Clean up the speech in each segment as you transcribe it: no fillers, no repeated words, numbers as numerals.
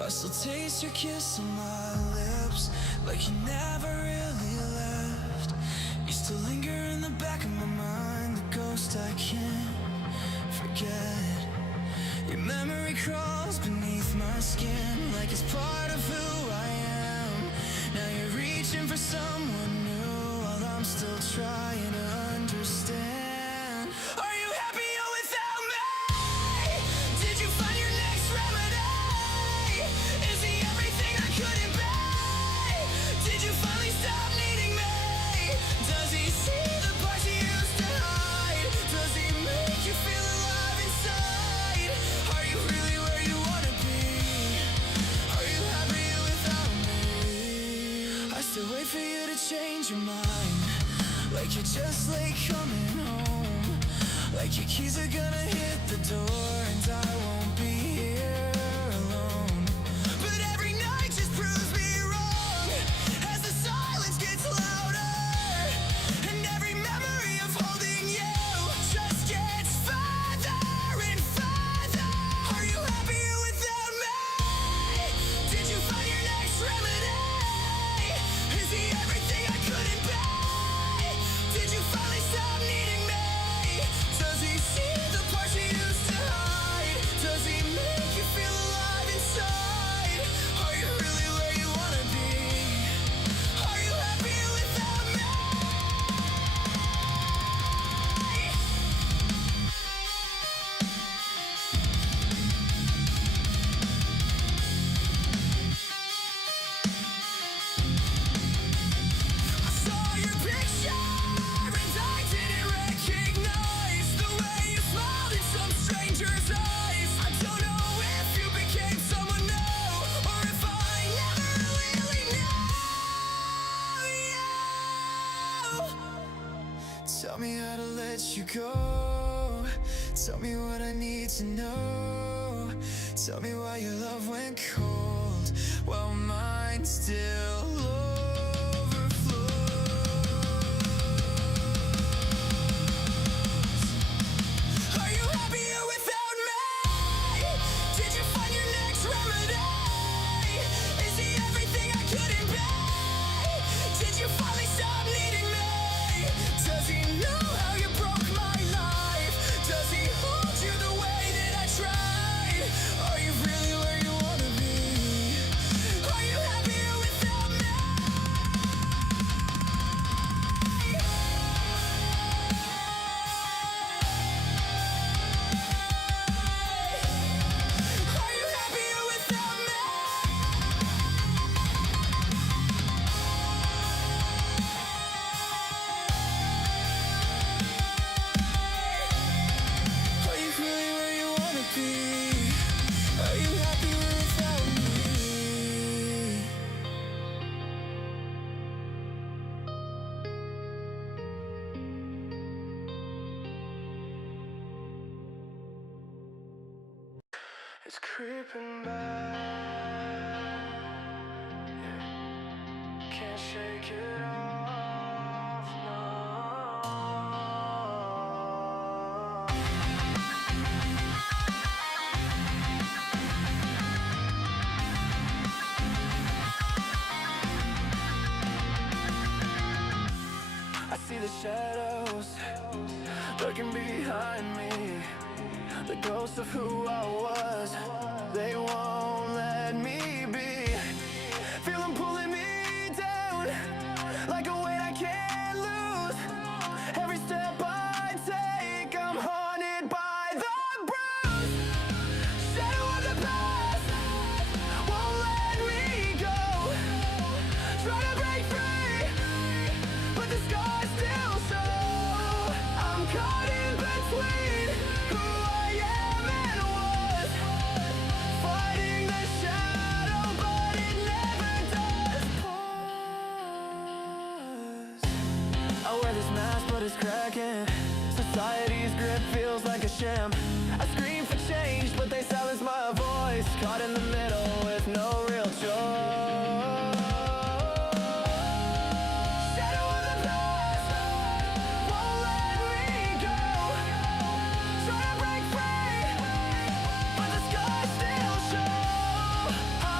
I still taste your kiss on my lips, like you never really left. Used to linger in the back of my mind, the ghost I can't forget. Your memory crawls beneath my skin, like it's part of who I am. Now you're reaching for someone new, while I'm still trying to understand. Are you happier without me? Did you find your next remedy? Is he everything I couldn't be? Did you finally stop needing me? Does he see the parts you used to hide? Does he make you feel alive inside? Are you really where you wanna be? Are you happier without me? I still wait for you to change your mind, like you're just late coming home, like your keys are gonna hit the door and I won't be here alone. But every night just proves me wrong, as the silence gets louder, and every memory of holding you just gets farther and farther. Are you happier without me? Did you find your next remedy? Is he everything I couldn't be? Did you finally stop needing me? Does he see the parts you used to hide? Does he make you feel alive inside? Are you really where you wanna be? Are you happier without me? I saw your picture and I didn't recognize the way you smiled in some stranger's eyes. I don't know if you became someone new, or if I never really knew you. Tell me how to let you go. Tell me what I need to know. Tell me why your love went cold while mine still overflows. Are you happier without me? Did you find your next remedy? Is he everything I couldn't be? Did you finally stop needing me? Does he know how you broke my life? Does he hold you the way that I tried? Are you really where you wanna be? Are you happier without me? Are you happier without me? Are you really where you wanna be? Are you happier without me? It's creeping back, yeah. Can't shake it off, no. I see the shadows lurking behind me, the ghost of who I was. They won't let me be. Feel them pulling me down like a weight I can't lose. Every step I take, I'm haunted by the bruise. Shadow of the past won't let me go. Try to break free, but the scars still show. I'm caught in between who I am and was, fighting the shadow, but it never does pause. I wear this mask, but it's cracking. Society's grip feels like a sham. I scream for change, but they silence my voice. Caught in the middle with no real choice. Shadow of the past won't let me go. Try to break free, but the scars still show.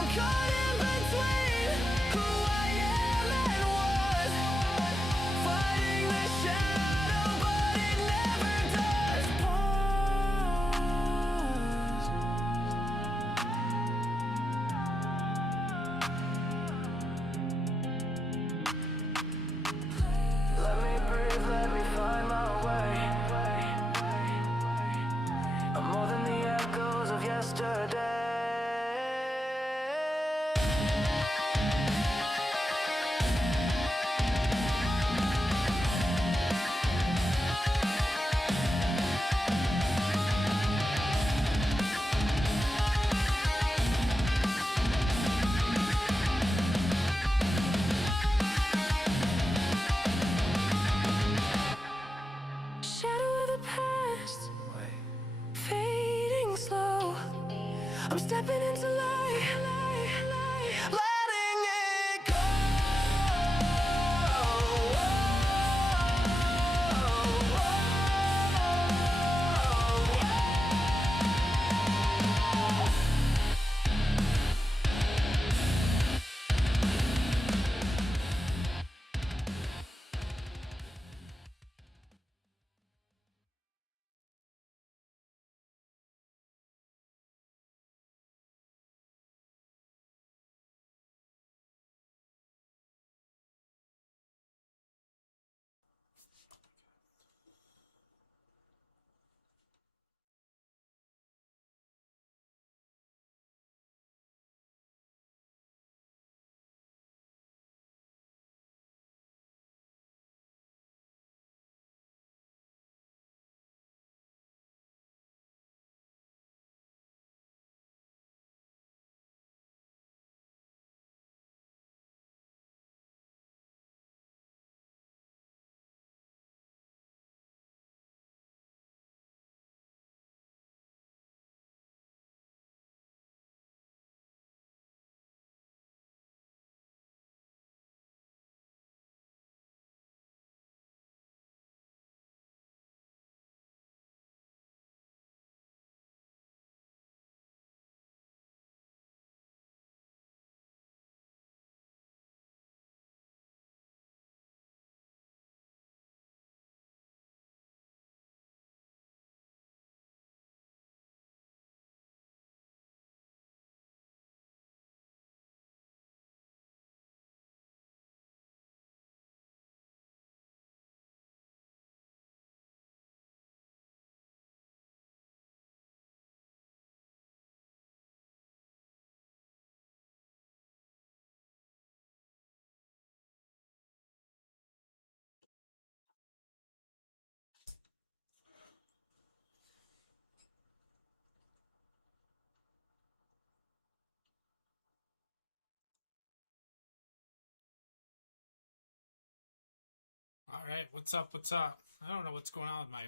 Alright, what's up, what's up? I don't know what's going on with my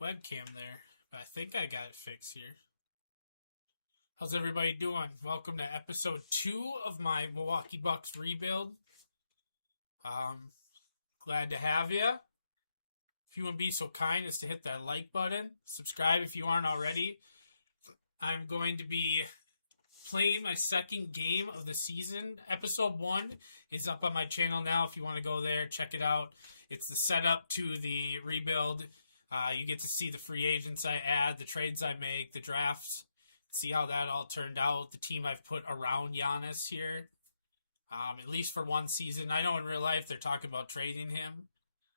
webcam there, but I think I got it fixed here. How's everybody doing? Welcome to episode 2 of my Milwaukee Bucks rebuild. Glad to have you. If you would be so kind as to hit that like button, subscribe if you aren't already. I'm going to be playing my second game of the season. Episode 1 is up on my channel now. If you want to go there, check it out. It's the setup to the rebuild. You get to see the free agents I add, the trades I make, the drafts, see how that all turned out, the team I've put around Giannis here. At least for one season. I know in real life they're talking about trading him.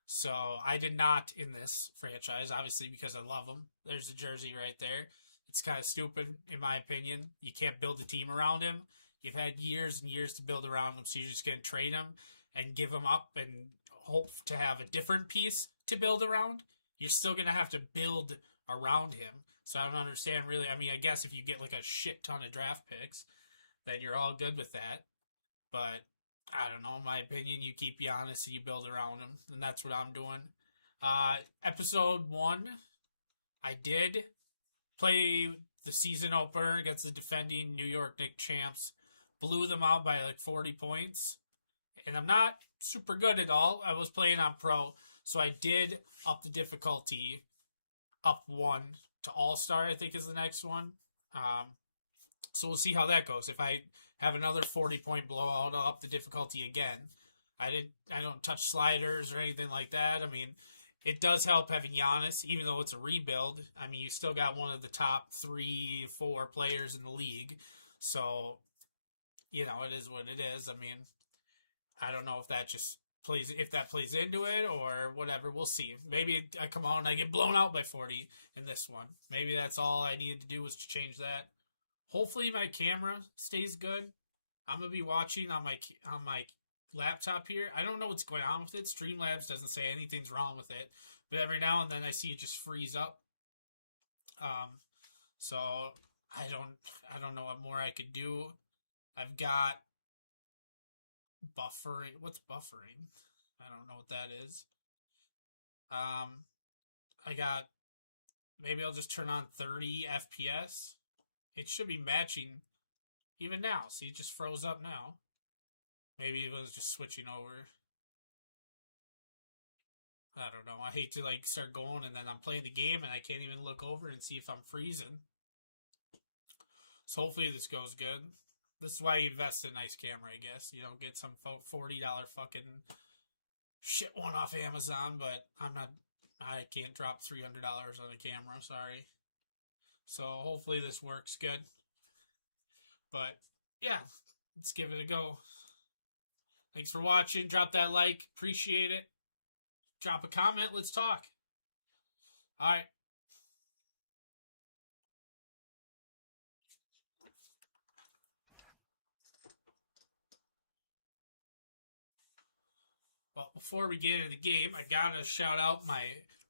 So I did not in this franchise, obviously, because I love him. There's a jersey right there. It's kind of stupid, in my opinion. You can't build a team around him. You've had years and years to build around him, so you're just going to trade him and give him up and hope to have a different piece to build around. You're still going to have to build around him. So I don't understand, really. I mean, I guess if you get like a shit ton of draft picks, then you're all good with that. But I don't know, in my opinion, you keep Giannis and you build around him, and that's what I'm doing. Episode 1, I did play the season opener against the defending New York Knicks champs. Blew them out by like 40 points. And I'm not super good at all. I was playing on pro, so I did up the difficulty up 1 to All-Star, I think is the next one. So we'll see how that goes. If I have another 40-point blowout, I'll up the difficulty again. I don't touch sliders or anything like that. I mean, it does help having Giannis, even though it's a rebuild. I mean, you still got one of the top 3-4 players in the league. So, you know, it is what it is. I mean, I don't know if that plays into it or whatever. We'll see. Maybe I come out and I get blown out by 40 in this one. Maybe that's all I needed to do was to change that. Hopefully my camera stays good. I'm gonna be watching on my laptop here. I don't know what's going on with it. Streamlabs doesn't say anything's wrong with it, but every now and then I see it just freeze up. So I don't know what more I could do. I've got buffering. What's buffering? I don't know what that is. Maybe I'll just turn on 30 FPS. It should be matching even now. See, it just froze up now. Maybe it was just switching over. I don't know. I hate to like start going and then I'm playing the game and I can't even look over and see if I'm freezing. So hopefully this goes good. This is why you invest in a nice camera, I guess. You don't get some $40 fucking shit one off Amazon, but I can't drop $300 on a camera, sorry. So hopefully this works good. But yeah, let's give it a go. Thanks for watching. Drop that like. Appreciate it. Drop a comment. Let's talk. All right. Well, before we get into the game, I gotta shout out my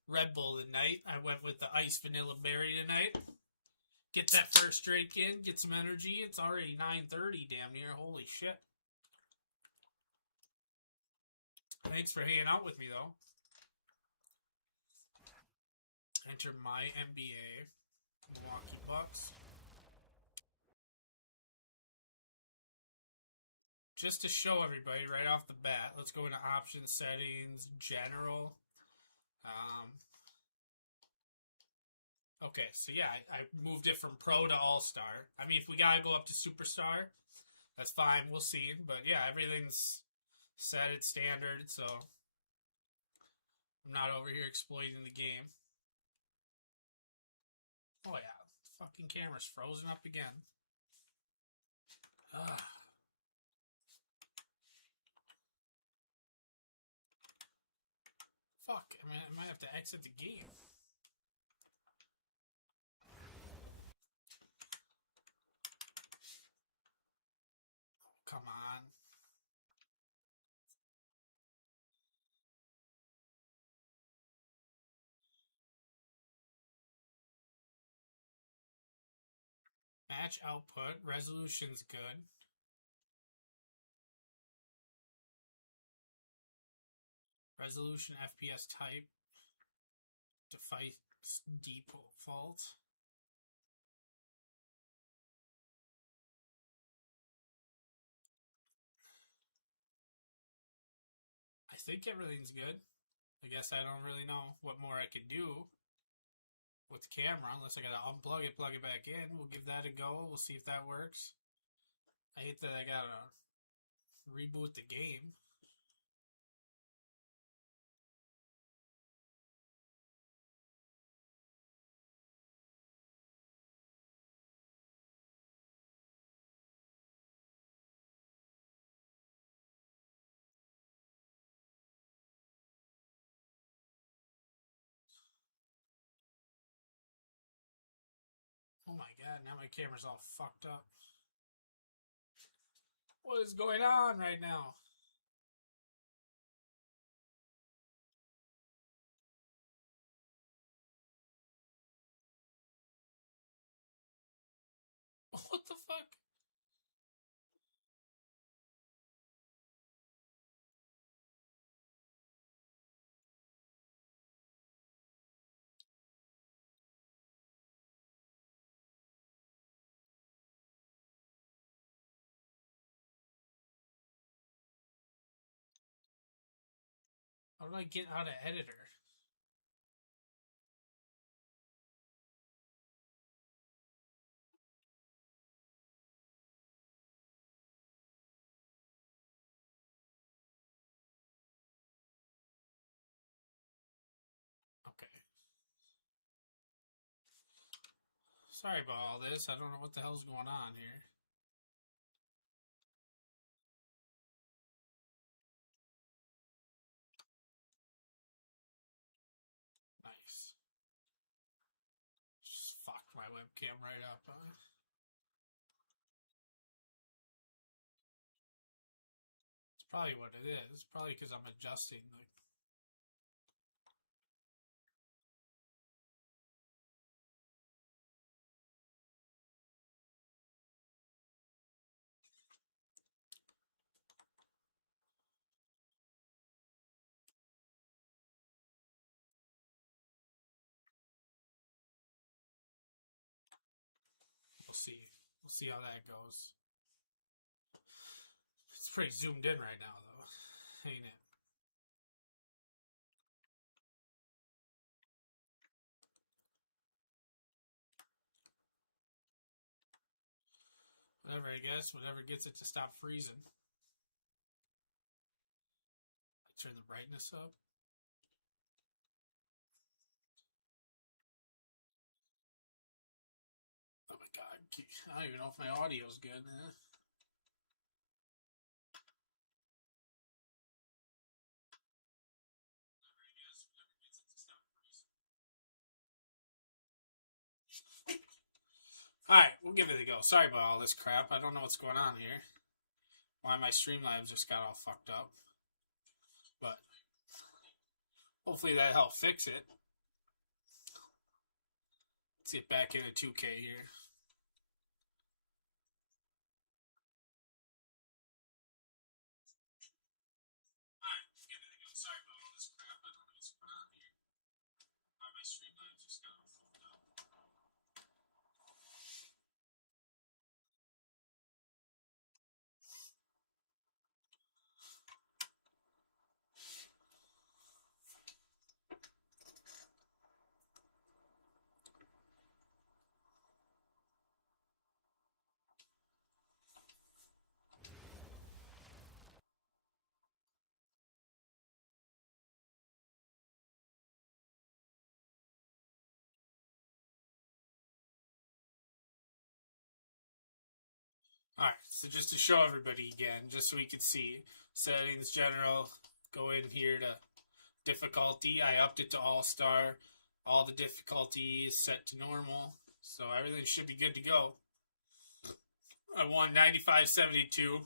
Red Bull tonight. I went with the Ice Vanilla Berry tonight. Get that first drink in, get some energy. It's already 9:30 damn near. Holy shit. Thanks for hanging out with me, though. Enter my NBA, Milwaukee Bucks. Just to show everybody right off the bat, let's go into option settings, general. Okay, so yeah, I moved it from Pro to All-Star. I mean, if we gotta go up to Superstar, that's fine, we'll see. But yeah, everything's set at standard, so I'm not over here exploiting the game. Oh yeah, the fucking camera's frozen up again. Ugh. Fuck, I mean, I might have to exit the game. Come on. Match output. Resolution's good. resolution FPS type. Device default. I think everything's good. I guess I don't really know what more I could do with the camera unless I gotta unplug it, plug it back in. We'll give that a go. We'll see if that works. I hate that I gotta reboot the game. Oh my god, now my camera's all fucked up. What is going on right now? What the fuck? How do I get out of editor? Okay. Sorry about all this. I don't know what the hell's going on here. Nice. Just fucked my webcam right up, huh? It's probably what it is. Probably because I'm adjusting the... We'll see. We'll see how that goes. It's pretty zoomed in right now, though. Ain't it? Whatever, I guess. Whatever gets it to stop freezing. I turn the brightness up. Oh my god. I don't even know if my audio's good. Alright, we'll give it a go. Sorry about all this crap. I don't know what's going on here. Why my Streamlabs just got all fucked up. But hopefully that helped fix it. Let's get back into 2K here. Alright, let's give it a go. Sorry about all this crap. I don't know what's going on here. Why my Streamlabs just got all fucked up. Alright, so just to show everybody again, just so we can see, settings, general, go in here to difficulty. I upped it to all-star. All the difficulty is set to normal, so everything should be good to go. I won 95-72,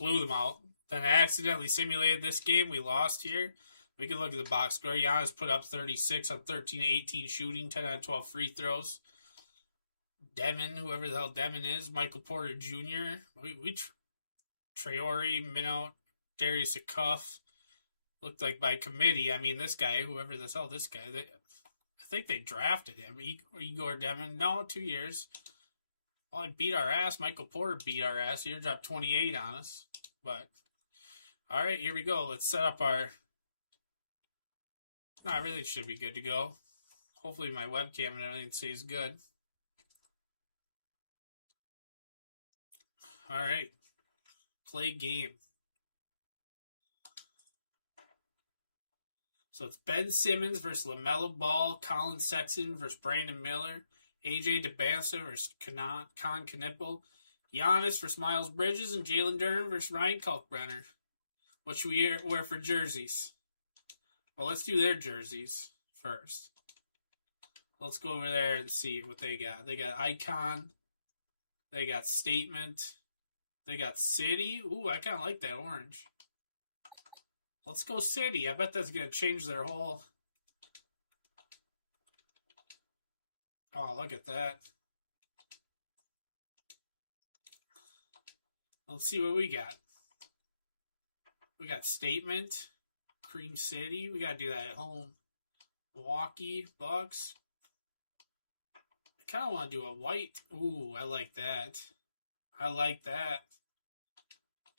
blew them out. Then I accidentally simulated this game. We lost here. We can look at the box score. Giannis put up 36 on 13-18 shooting, 10 out of 12 free throws. Demon, whoever the hell Demon is, Michael Porter Jr., Traore, Minnow, Darius Cuff, Looked like by committee. I mean, this guy, whoever this guy, I think they drafted him. Igor Devin. No, 2 years. Well, he beat our ass. Michael Porter beat our ass. He dropped 28 on us. But, all right, here we go. Let's set up our... No, I really should be good to go. Hopefully my webcam and everything stays good. All right. Play game. So it's Ben Simmons versus LaMelo Ball, Colin Sexton versus Brandon Miller, AJ DeBassa versus Con Knippel, Giannis versus Miles Bridges, and Jalen Duren versus Ryan Kalkbrenner. What should we wear for jerseys? Well, let's do their jerseys first. Let's go over there and see what they got. They got Icon. They got Statement. They got City. Ooh, I kind of like that orange. Let's go City. I bet that's going to change their whole... Oh, look at that. Let's see what we got. We got Statement, Cream City. We got to do that at home. Milwaukee, Bucks. I kind of want to do a white. Ooh, I like that. I like that.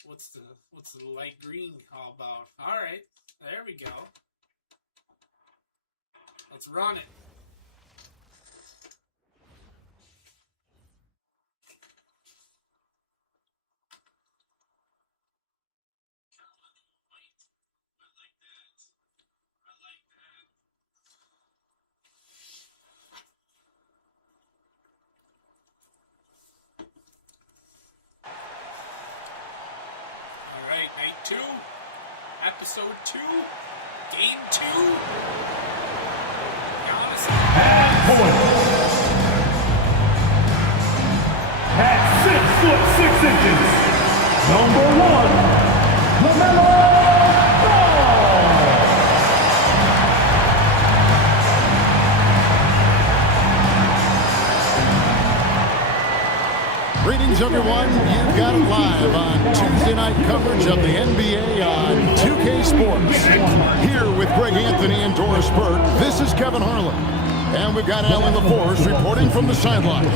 What's the light green all about? All right, there we go. Let's run it. Night 2, episode 2, game 2. Giannis. At 6'6", number 1, LaMelo Ball. Greetings, everyone. You've got it live on Tuesday night coverage of the NBA on 2K Sports. Here with Greg Anthony and Doris Burke, this is Kevin Harlan. And we've got Alan LaForce reporting from the sideline.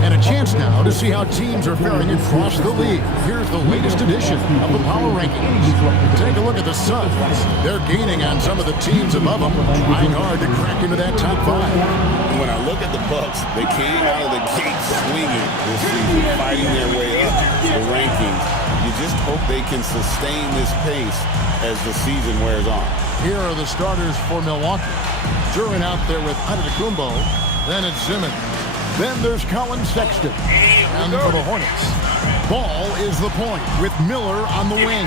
And a chance now to see how teams are faring across the league. Here's the latest edition of the Power Rankings. Take a look at the Suns. They're gaining on some of the teams above them, trying hard to crack into that top 5. When I look at the Bucks, they came out of the gate swinging this season, fighting their way up the rankings. You just hope they can sustain this pace as the season wears on. Here are the starters for Milwaukee. Duren out there with Antetokounmpo. Then it's Simmons. Then there's Colin Sexton. And for the Hornets, Ball is the point with Miller on the wing.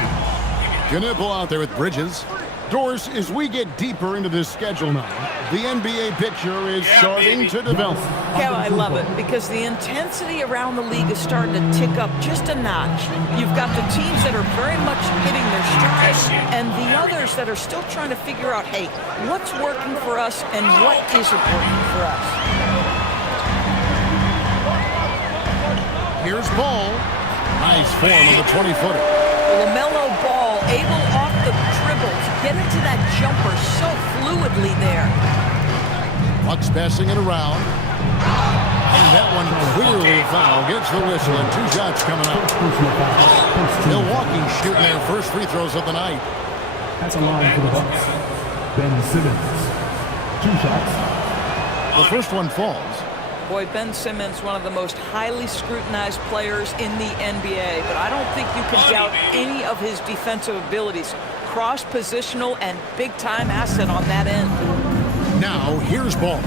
Knippel out there with Bridges. Doris, as we get deeper into this schedule now, the NBA picture is starting to develop. Yeah, I love it because the intensity around the league is starting to tick up just a notch. You've got the teams that are very much hitting their stride and the others that are still trying to figure out, hey, what's working for us and what isn't working for us. Here's Ball. Nice form on the 20-footer. LaMelo Ball able off the dribble to get into that jumper so fluidly there. Bucks passing it around. And that one clearly a foul. Gets the whistle and 2 shots coming up. Milwaukee shooting their first free throws of the night. That's a line for the Bucks. Ben Simmons. 2 shots. The first one falls. Boy, Ben Simmons, one of the most highly scrutinized players in the NBA, but I don't think you can doubt any of his defensive abilities. Cross-positional and big-time asset on that end. Now, here's Ball.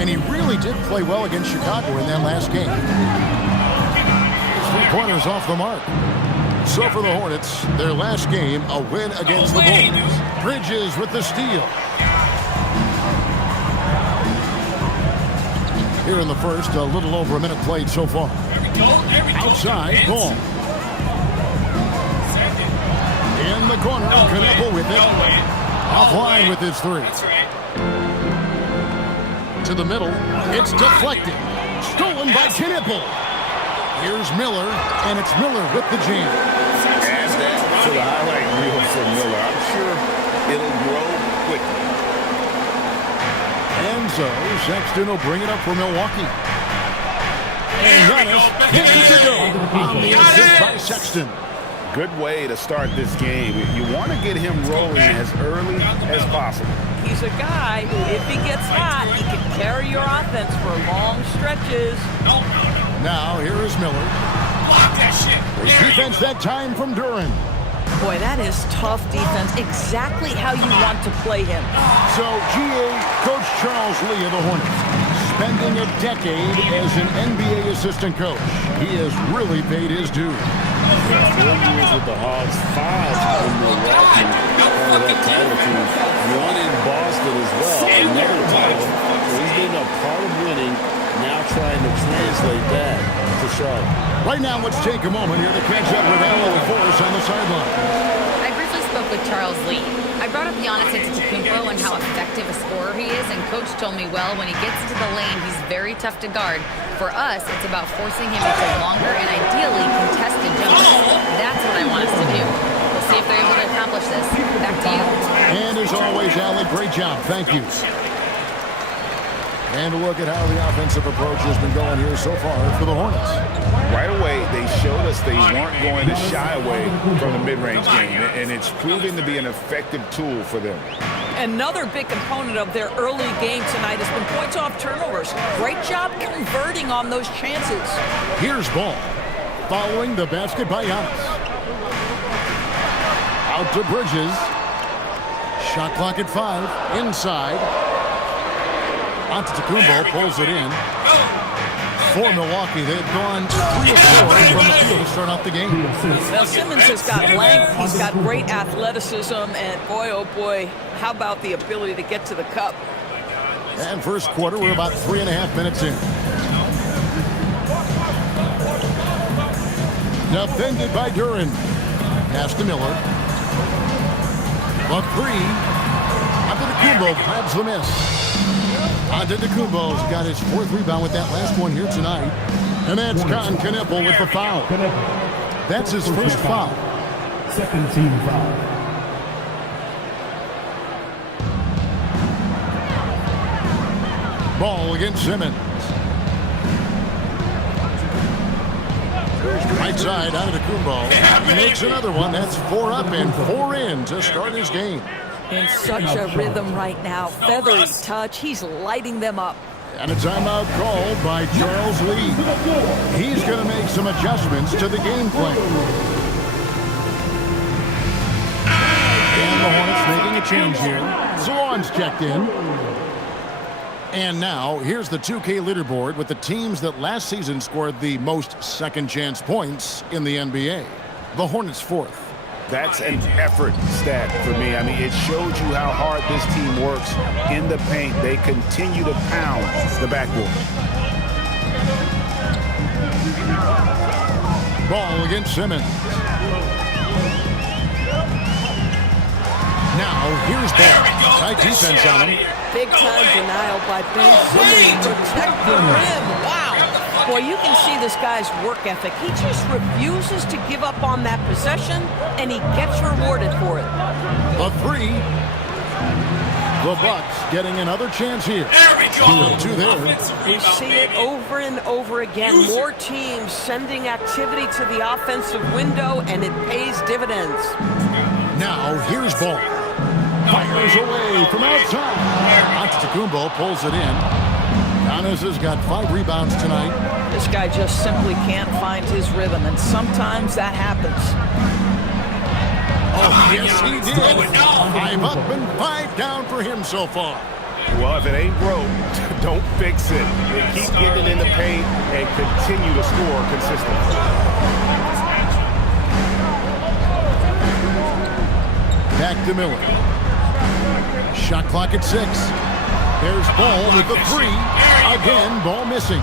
And he really did play well against Chicago in that last game. 3-pointers off the mark. So for the Hornets, their last game, a win against the Bulls. Bridges with the steal. Here in the first, a little over a minute played so far. Outside, Ball. In the corner, Knippel with it. Offline with his 3. To the middle, it's deflected. Stolen by Knippel. Here's Miller, and it's Miller with the jam. that to the highlight reel for Miller. I'm sure it'll grow quickly. And so Sexton will bring it up for Milwaukee. And Giannis gets it to go on the assist by Sexton. Good way to start this game. You want to get him rolling as early as possible. He's a guy who, if he gets hot, he can carry your offense for long stretches. Now, here is Miller. Block that shit. His defense that time from Duran. Boy, that is tough defense. Exactly how you want to play him. So, GA, Coach Charles Lee of the Hornets, spending a decade as an NBA assistant coach. He has really paid his dues. 4 years with the Hawks, 5 in Milwaukee, part of that title team. 1 in Boston as well, another title. So he's been a part of winning, now trying to translate that to Charlotte. Right now, let's take a moment here to catch up with Alan Forrest on the sideline. I briefly spoke with Charles Lee. I brought up Giannis Antetokounmpo and how effective a scorer he is, and Coach told me, well, when he gets into the lane, he's very tough to guard. For us, it's about forcing him into longer and ideally contested jumpers. That's what I want us to do. We'll see if they're able to accomplish this. Back to you. And as always, Alec, great job. Thank you. And a look at how the offensive approach has been going here so far for the Hornets. Right away, they showed us they weren't going to shy away from the mid-range game, and it's proving to be an effective tool for them. Another big component of their early game tonight has been points off turnovers. Great job converting on those chances. Here's Ball, following the basket by Giannis. Out to Bridges. Shot clock at 5. Inside. Antetokounmpo pulls it in. For Milwaukee, they've gone 3 of 4 from the field to start off the game. Now, Simmons has got length, he's got great athleticism, and boy, oh boy, how about the ability to get to the cup? And first quarter, we're about 3.5 minutes in. Defended by Duran. Pass to Miller. A 3. Antetokounmpo grabs the miss. Antetokounmpo's got his 4th rebound with that last one here tonight. And that's Cotton Knueppel with the foul. That's his first foul. Second team foul. Ball against Simmons. Right side, Antetokounmpo. He makes another one. That's 4 up and 4 in to start his game. In such a rhythm right now. Feathery touch. He's lighting them up. And a timeout called by Charles Lee. He's going to make some adjustments to the game plan. And the Hornets making a change here. Salon's checked in. And now, here's the 2K leaderboard with the teams that last season scored the most second-chance points in the NBA. The Hornets 4th. That's an effort stat for me. I mean, it shows you how hard this team works in the paint. They continue to pound the backboard. Ball against Simmons. Now, here's Ball. Tight defense on him. Big time denial by Ben Simmons to protect the rim. Wow. Boy, you can see this guy's work ethic. He just refuses to give up on that possession, and he gets rewarded for it. A 3. The Bucks getting another chance here. There we go. 2 there. We see it over and over again. More teams sending activity to the offensive window, and it pays dividends. Now, here's Ball. Fires away from outside. Antetokounmpo pulls it in. Giannis has got 5 rebounds tonight. This guy just simply can't find his rhythm, and sometimes that happens. Oh, yes, he did. 5 up and 5 down for him so far. Well, if it ain't broke, don't fix it. They keep getting in the paint and continue to score consistently. Back to Miller. Shot clock at 6. There's Ball with the 3. Again, Ball missing.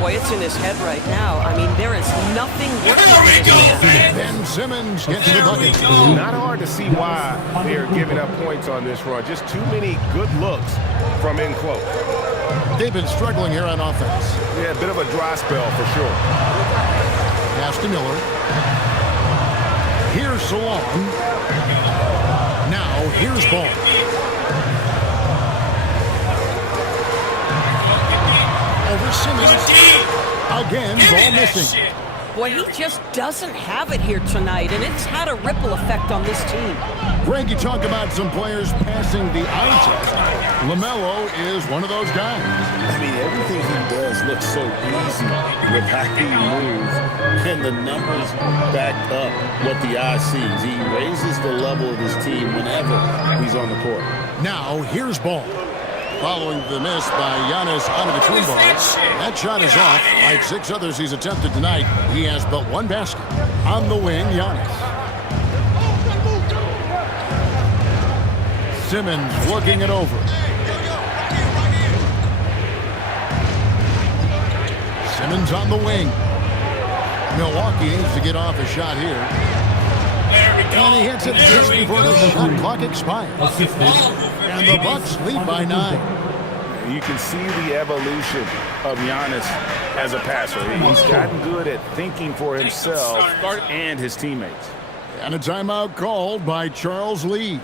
Boy, it's in his head right now. I mean, there is nothing working for this man. Ben Simmons gets the bucket. Not hard to see why they're giving up points on this run. Just too many good looks from in close. They've been struggling here on offense. Yeah, a bit of a dry spell for sure. Pass to Miller. Here's Salon. Now here's Ball. Over Simmons. Again, ball missing. Boy, he just doesn't have it here tonight, and it's had a ripple effect on this team. Greg, you talk about some players passing the eye test. LaMelo is one of those guys. I mean, everything he does looks so easy with how he moves, and the numbers back up what the eye sees. He raises the level of his team whenever he's on the court. Now, here's Ball. Following the miss by Giannis Antetokounmpo. That shot is off. Like 6 others he's attempted tonight, he has but 1 basket. On the wing, Giannis. Simmons looking it over. Simmons on the wing. Milwaukee aims to get off a shot here. And he hits it just before the shot clock expires. And the Bucks lead by 9. You can see the evolution of Giannis as a passer. He's gotten good at thinking for himself and his teammates. And a timeout called by Charles Lee.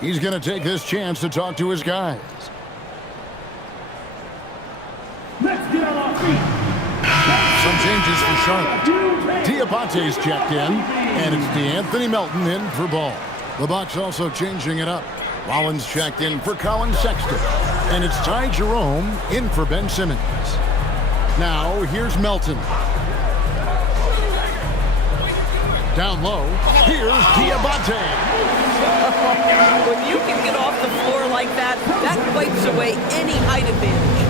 He's going to take this chance to talk to his guys. Let's get on our feet. Some changes for Charlotte. Diabate's checked in, and it's DeAnthony Melton in for Ball. The Bucks also changing it up. Rollins checked in for Colin Sexton, and it's Ty Jerome in for Ben Simmons. Now, here's Melton. Down low, here's Diabate. When you can get off the floor like that, that wipes away any height advantage.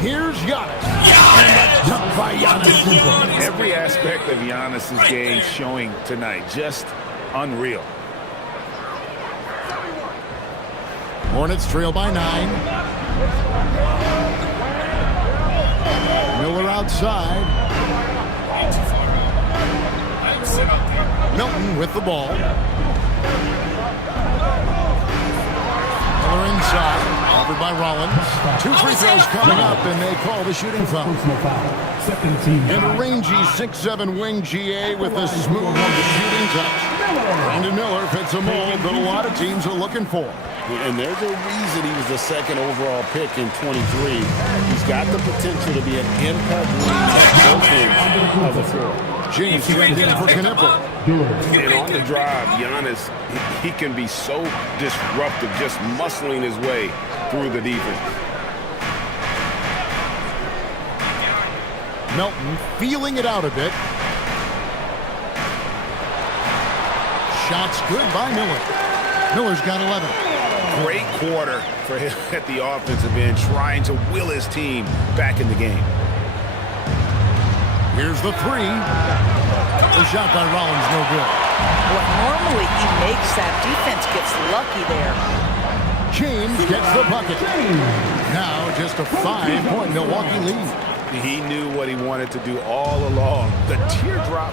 Here's Giannis. And that's done by Giannis. Every aspect of Giannis' game showing tonight. Just unreal. Hornets trail by 9. Miller outside. Milton with the ball. Miller inside. Covered by Rollins. 2 free throws coming up, and they call the shooting foul. And a rangy 6'7" wing GA with a smooth shooting touch. Brandon Miller fits a mold that a lot of teams are looking for. And there's a reason he was the 2nd overall pick in 23. He's got the potential to be an impact leader at both ends of the floor. James checked in for Knipple. And on the drive, Giannis, he can be so disruptive, just muscling his way through the defense. Melton feeling it out a bit. Shots good by Miller. Miller's got 11. Great quarter for him at the offensive end, trying to will his team back in the game. Here's the 3. The shot by Rollins, no good. Well, normally he makes that. Defense gets lucky there. James gets the bucket. Now just a 5-point Milwaukee lead. He knew what he wanted to do all along. The teardrop.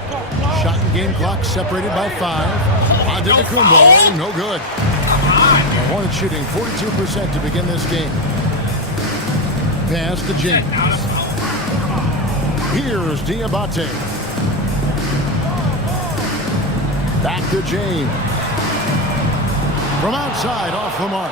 Shot and game clock separated by 5. Antetokounmpo, no good. The Hornets shooting 42% to begin this game. Pass to James. Here's Diabate. Back to James. From outside, off the mark.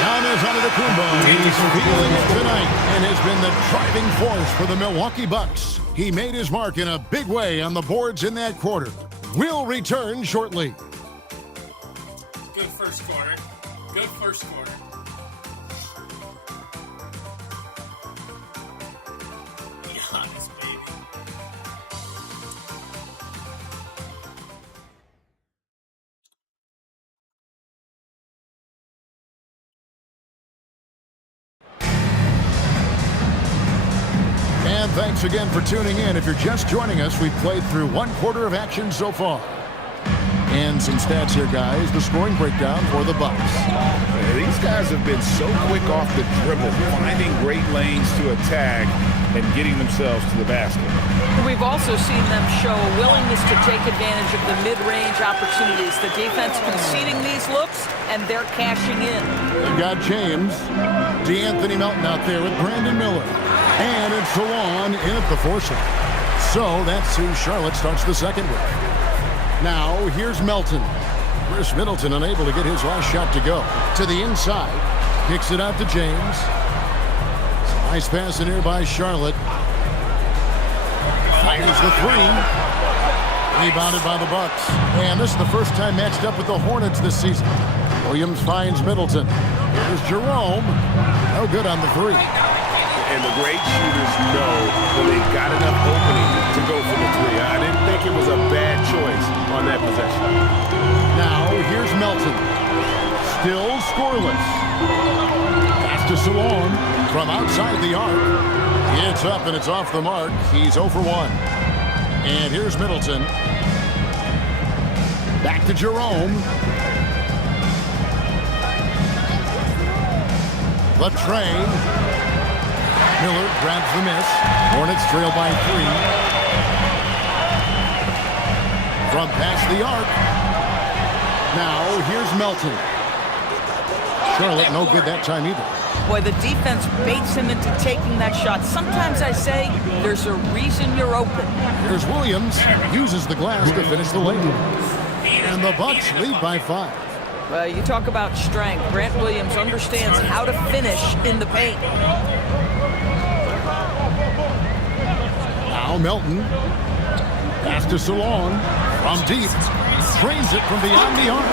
Giannis Antetokounmpo. He's feeling it tonight and has been the driving force for the Milwaukee Bucks. He made his mark in a big way on the boards in that quarter. We'll return shortly. Good first quarter. Good first quarter. Giannis, baby. And thanks again for tuning in. If you're just joining us, we've played through 1 quarter of action so far. And some stats here, guys. The scoring breakdown for the Bucks. These guys have been so quick off the dribble, finding great lanes to attack and getting themselves to the basket. We've also seen them show a willingness to take advantage of the mid-range opportunities. The defense conceding these looks, and they're cashing in. They've got James. DeAnthony Melton out there with Brandon Miller. And it's Salon in at the forceps. So that's who Charlotte starts the second with. Now here's Melton. Chris Middleton unable to get his last shot to go. To the inside. Kicks it out to James. Nice pass in here by Charlotte. Fires the three. Rebounded by the Bucks. And this is the first time matched up with the Hornets this season. Williams finds Middleton. Here's Jerome. No good on the three. And the great shooters know when they've got enough opening to go for the three. I didn't think it was a bad choice on that possession. Now here's Melton. Still scoreless. Pass to Salon from outside the arc. It's up and it's off the mark. He's 0 for 1. And here's Middleton. Back to Jerome. Latrine. Miller grabs the miss. Hornets trail by 3. From past the arc. Now here's Melton. Charlotte no good that time either. Boy, the defense baits him into taking that shot. Sometimes I say there's a reason you're open. Here's Williams. Uses the glass to finish the layup. And the Bucks lead by 5. Well, you talk about strength. Grant Williams understands how to finish in the paint. Now Melton. Pass to Salon. From deep. Trains it from beyond the arc.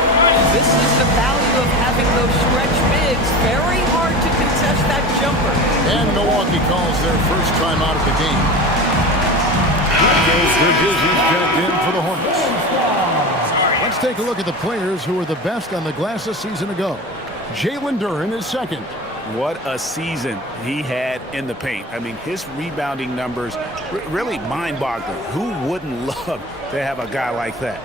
This is the value of having those stretch bigs. Very hard to contest that jumper. And Milwaukee calls their first time out of the game. Goes Bridges. He's checked in for the Hornets. Let's take a look at the players who were the best on the glass a season ago. Jalen Duren is second. What a season he had in the paint. I mean, his rebounding numbers really mind-boggling. Who wouldn't love to have a guy like that?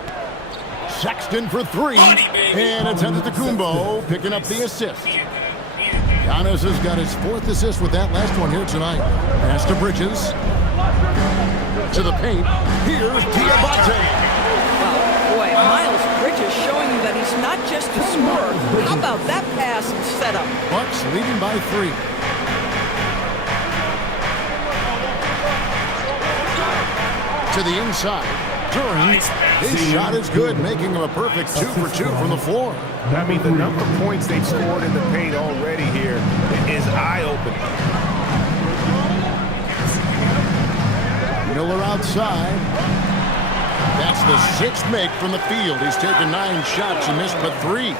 Sexton for 3. And it's Antetokounmpo picking up the assist. Giannis has got his 4th assist with that last one here tonight. Pass to Bridges. To the paint. Here's Diabate. Boy, Miles Bridges showing you that he's not just a scorer. How about that pass and setup? Bucks leading by 3. To the inside. Duren, his shot is good, making him a perfect 2 for 2 from the floor. I mean, the number of points they've scored in the paint already here is eye-opening. Miller outside. That's the 6th make from the field. He's taken 9 shots and missed but 3.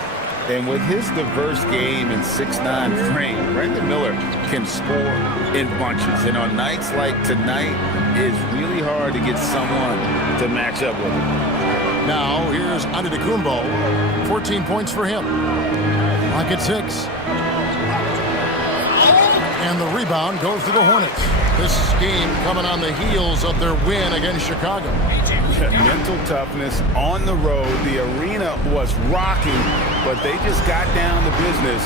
And with his diverse game and 6'9" frame, Brandon Miller can score in bunches. And on nights like tonight, it's really hard to get someone to match up with him. Now here's Antetokounmpo. 14 points for him. Lock at 6. And the rebound goes to the Hornets. This game coming on the heels of their win against Chicago. Mental toughness on the road. The arena was rocking, but they just got down to business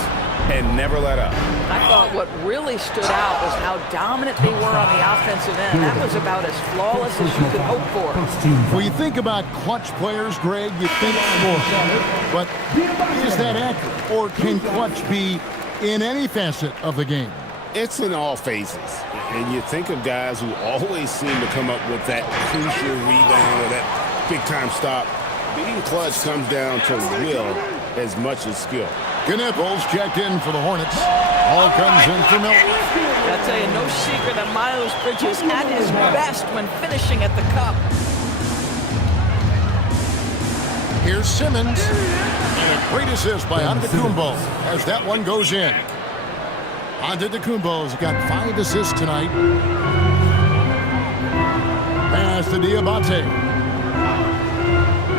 and never let up. I thought what really stood out was how dominant they were on the offensive end. That was about as flawless as you could hope for. When you think about clutch players, Greg, you think score. But is that accurate? Or can clutch be in any facet of the game? It's in all phases. And you think of guys who always seem to come up with that crucial rebound or that big-time stop. Being clutch comes down to will as much as skill. Knipples checked in for the Hornets. All comes in for Milton. I'll tell you, no secret that Miles Bridges at his best when finishing at the cup. Here's Simmons. And a great assist by Antetokounmpo as that one goes in. Antetokounmpo's got 5 assists tonight. Pass to Diabate.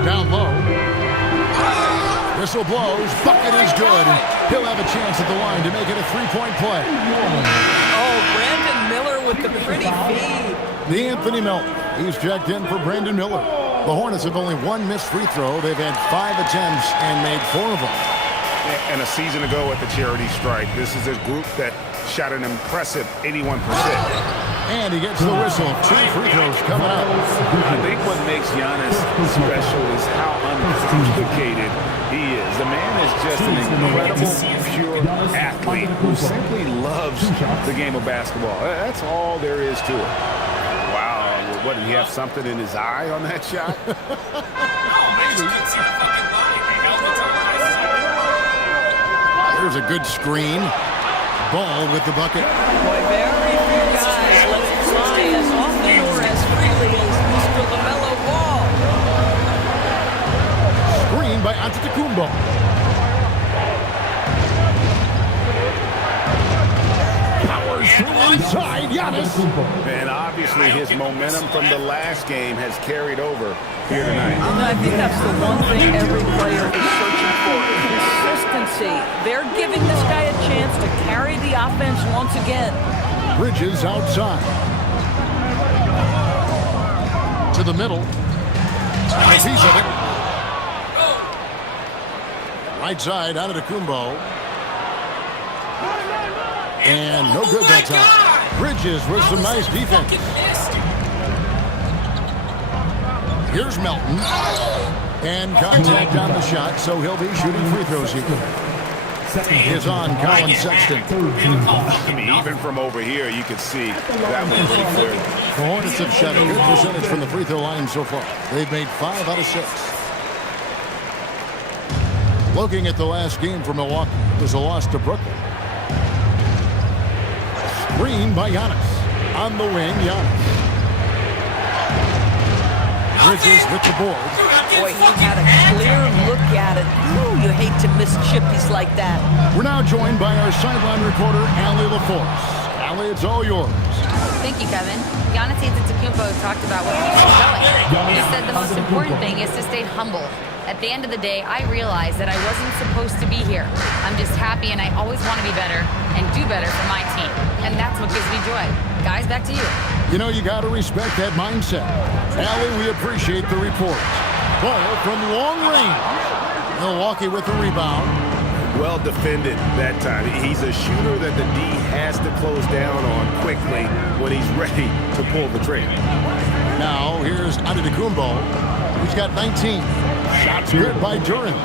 Down low. Whistle blows. Bucket is good. He'll have a chance at the line to make it a 3-point play. Oh, Brandon Miller with the pretty feed. The Anthony Melton. He's checked in for Brandon Miller. The Hornets have only 1 missed free throw. They've had 5 attempts and made 4 of them. And a season ago at the charity strike, this is a group that shot an impressive 81%. And he gets the whistle. 2 free throws coming up. I think what makes Giannis special is how complicated he is. The man is just an incredible, pure athlete who simply loves the game of basketball. That's all there is to it. Wow. What, did he have something in his eye on that shot? There's a good screen. Ball with the bucket. Boy, very few guys let it fly as often or as freely as Mr. LaMelo Ball. Screen by Antetokounmpo. Powers through inside. Giannis. And obviously his momentum from the last game has carried over here tonight. And I think that's the one thing every player is searching for. Consistency. They're giving this guy a chance to carry the offense once again. Bridges outside. To the middle. A piece of it. Right side, Antetokounmpo. And no good that time. Bridges with some nice defense. Here's Melton. And contact on the shot, so he'll be shooting free throws here. Is on Colin Sexton. I mean, even from over here, you can see that one pretty clear. The Hornets have shot a good percentage from the free throw line so far. They've made 5 out of 6. Looking at the last game for Milwaukee, it was a loss to Brooklyn. Screen by Giannis. On the wing, Giannis. Bridges with the board. Boy, he had a clear look at it. Ooh, you hate to miss chippies like that. We're now joined by our sideline reporter, Allie LaForce. Allie, it's all yours. Thank you, Kevin. Giannis Antetokounmpo talked about what keeps him going. He said the most important thing is to stay humble. At the end of the day, I realized that I wasn't supposed to be here. I'm just happy, and I always want to be better and do better for my team. And that's what gives me joy. Guys, back to you. You know, you got to respect that mindset. Allie, we appreciate the report. Ball from long range. Milwaukee with the rebound. Well defended that time. He's a shooter that the D has to close down on quickly when he's ready to pull the trigger. Now, here's Antetokounmpo, who's got 19. Shots good by Duran.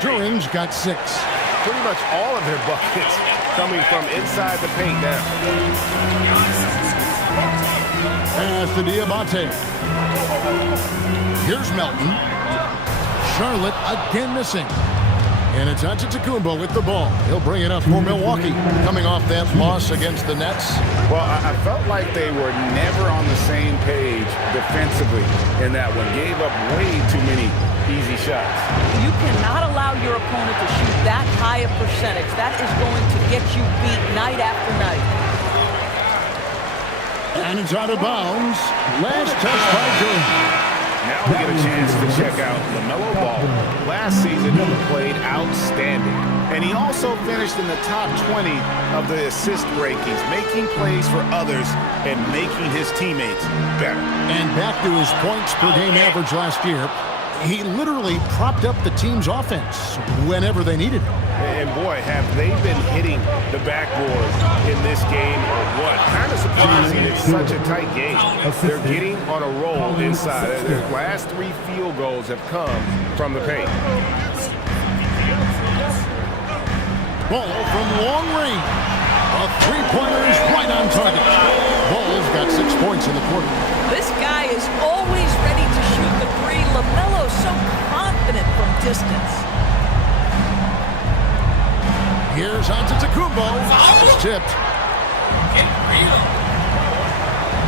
Duran's got 6. Pretty much all of their buckets coming from inside the paint now. Pass to Diabate. Here's Melton. Charlotte again missing. And it's Antetokounmpo with the ball. He'll bring it up for Milwaukee, coming off that loss against the Nets. Well, I felt like they were never on the same page defensively in that one. Gave up way too many easy shots. You cannot allow your opponent to shoot that high a percentage. That is going to get you beat night after night. And it's out of bounds. Last touch by Duran. Now we get a chance to check out LaMelo Ball. Last season, he played outstanding. And he also finished in the top 20 of the assist rankings, making plays for others and making his teammates better. And back to his points per game average last year, he literally propped up the team's offense whenever they needed it. And boy, have they been hitting the backboard in this game or what? Kind of surprising. It's such a tight game. They're getting on a roll inside. Their last 3 field goals have come from the paint. Ball from long range. A three-pointer is right on target. Ball's got 6 points in the quarter. This guy is always ready to shoot the three. LaMelo's so confident from distance. Here's Antetokounmpo. It's tipped.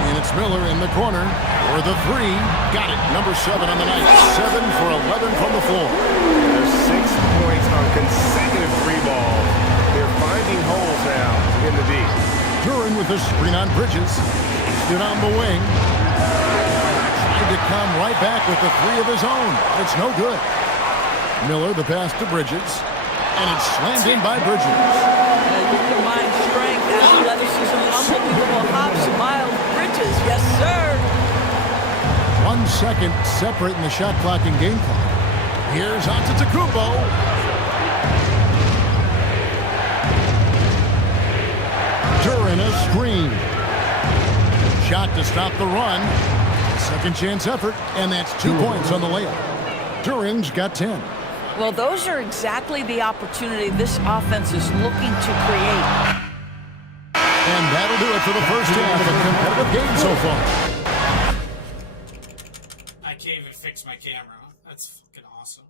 And it's Miller in the corner for the 3. Got it. Number 7 on the night. 7 for 11 from the floor. There's 6 points on consecutive 3 balls. They're finding holes now in the D. Duran with the screen on Bridges. Stood on the wing. Tried to come right back with the 3 of his own. It's no good. Miller, the pass to Bridges. And it's slammed in by Bridges. You combine strength, athleticism, unbelievable hops, Miles Bridges. Yes, sir. 1 second separating the shot clock and game clock. Here's Antetokounmpo. Duran a screen. Shot to stop the run. Second chance effort, and that's 2 points on the layup. Duran's got 10. Well, those are exactly the opportunity this offense is looking to create. And that'll do it for the first half. A competitive game so far. I can't even fix my camera. That's fucking awesome.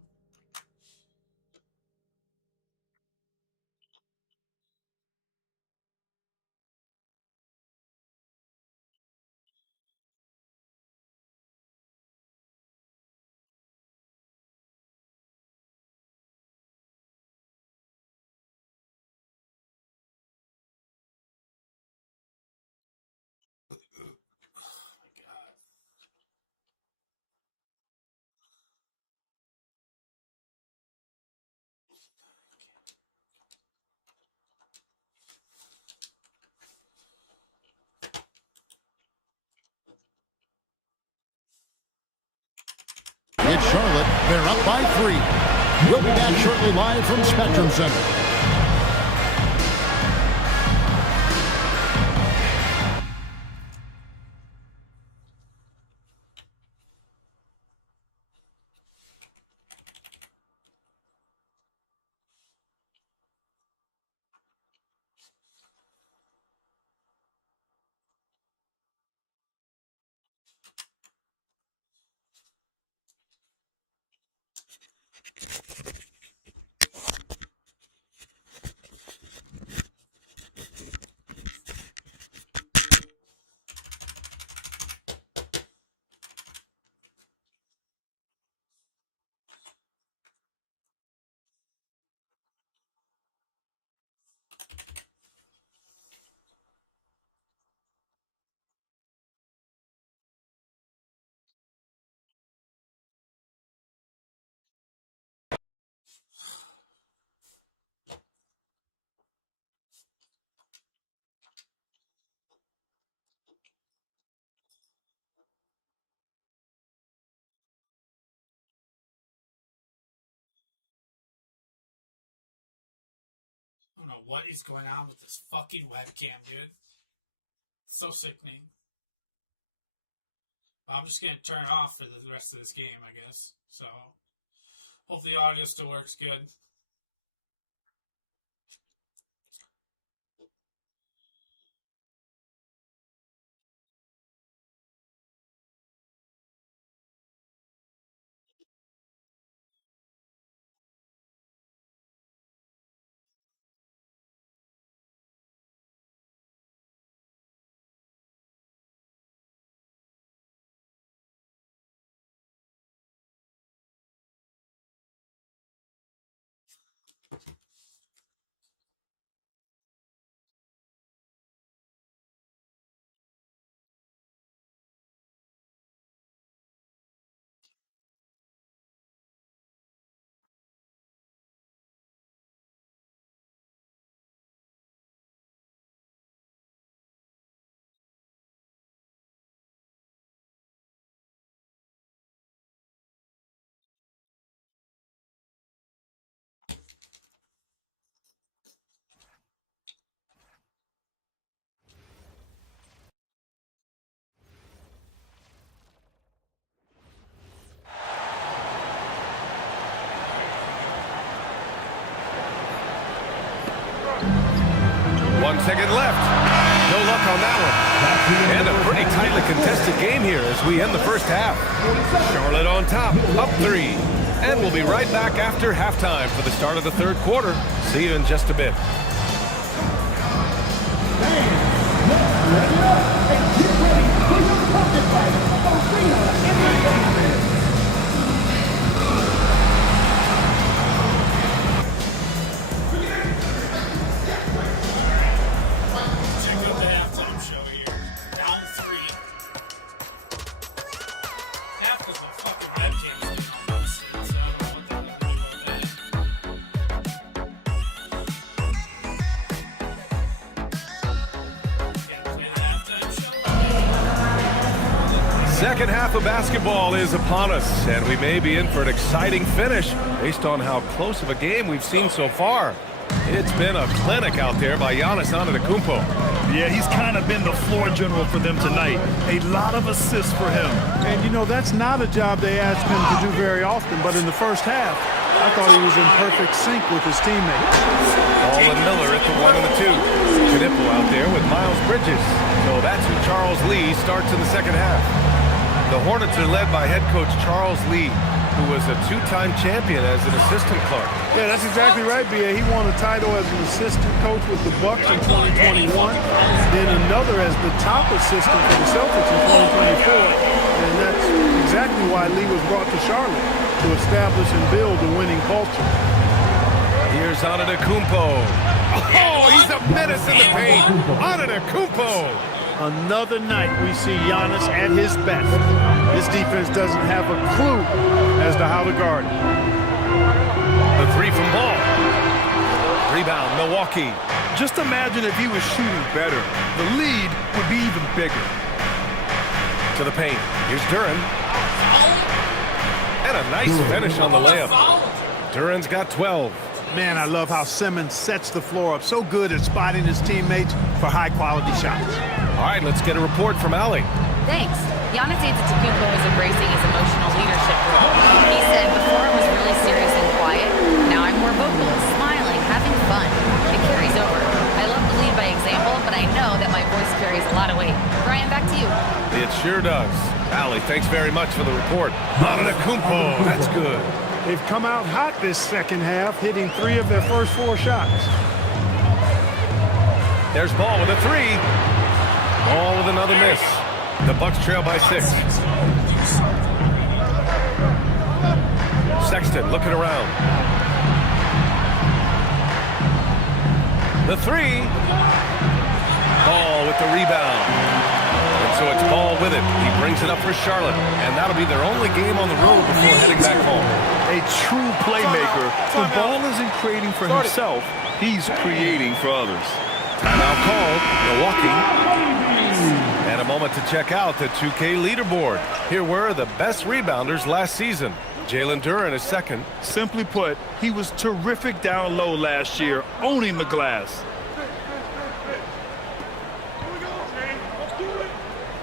It's Charlotte. They're up by 3. We'll be back shortly live from Spectrum Center. I don't know what is going on with this fucking webcam, dude. It's so sickening. I'm just going to turn it off for the rest of this game, I guess. So, hope the audio still works good. Second left. No luck on that one. And a pretty tightly contested game here as we end the first half. Charlotte on top, up 3. And we'll be right back after halftime for the start of the third quarter. See you in just a bit. Second half of basketball is upon us, and we may be in for an exciting finish based on how close of a game we've seen so far. It's been a clinic out there by Giannis Antetokounmpo. Yeah, he's kind of been the floor general for them tonight. A lot of assists for him. And, you know, that's not a job they ask him to do very often. But in the first half, I thought he was in perfect sync with his teammates. Ball and Miller at the 1 and the 2. Knipple out there with Miles Bridges. So that's who Charles Lee starts in the second half. The Hornets are led by head coach Charles Lee, who was a two-time champion as an assistant clerk. Yeah, that's exactly right, B.A. He won a title as an assistant coach with the Bucks in 2021, then another as the top assistant for the Celtics in 2024, and that's exactly why Lee was brought to Charlotte, to establish and build a winning culture. Here's Antetokounmpo. Oh, he's a menace in the paint. Antetokounmpo. Another night we see Giannis at his best. This defense doesn't have a clue as to how to guard him. The three from Ball. Rebound, Milwaukee. Just imagine if he was shooting better. The lead would be even bigger. To the paint. Here's Duren. And a nice finish on the layup. Duren's got 12. Man, I love how Simmons sets the floor up. So good at spotting his teammates for high-quality shots. All right, let's get a report from Allie. Thanks. Giannis Antetokounmpo is embracing his emotional leadership role. He said, before I was really serious and quiet. Now I'm more vocal, smiling, having fun. It carries over. I love to lead by example, but I know that my voice carries a lot of weight. Brian, back to you. It sure does. Allie, thanks very much for the report. Antetokounmpo, that's good. They've come out hot this second half, hitting 3 of their first 4 shots. There's Ball with a 3. Ball with another miss. The Bucks trail by 6. Sexton looking around. The 3. Ball with the rebound. And so it's Ball with it. He brings it up for Charlotte. And that'll be their only game on the road before heading back home. A true playmaker. When Ball isn't creating for himself, he's creating for others. Timeout called. Milwaukee. And a moment to check out the 2K leaderboard. Here were the best rebounders last season. Jalen Duren is second. Simply put, he was terrific down low last year, owning the glass.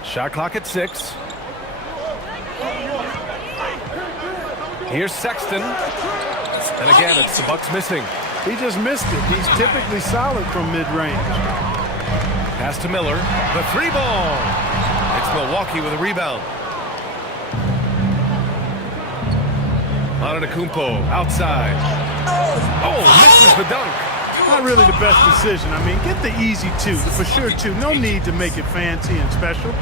Shot clock at 6. Here's Sexton. And again, it's the Bucks missing. He just missed it. He's typically solid from mid-range. Pass to Miller. The 3 ball. It's Milwaukee with a rebound. Antetokounmpo outside. Oh, misses the dunk. Not really the best decision. I mean, get the easy 2, the for sure 2. No need to make it fancy and special.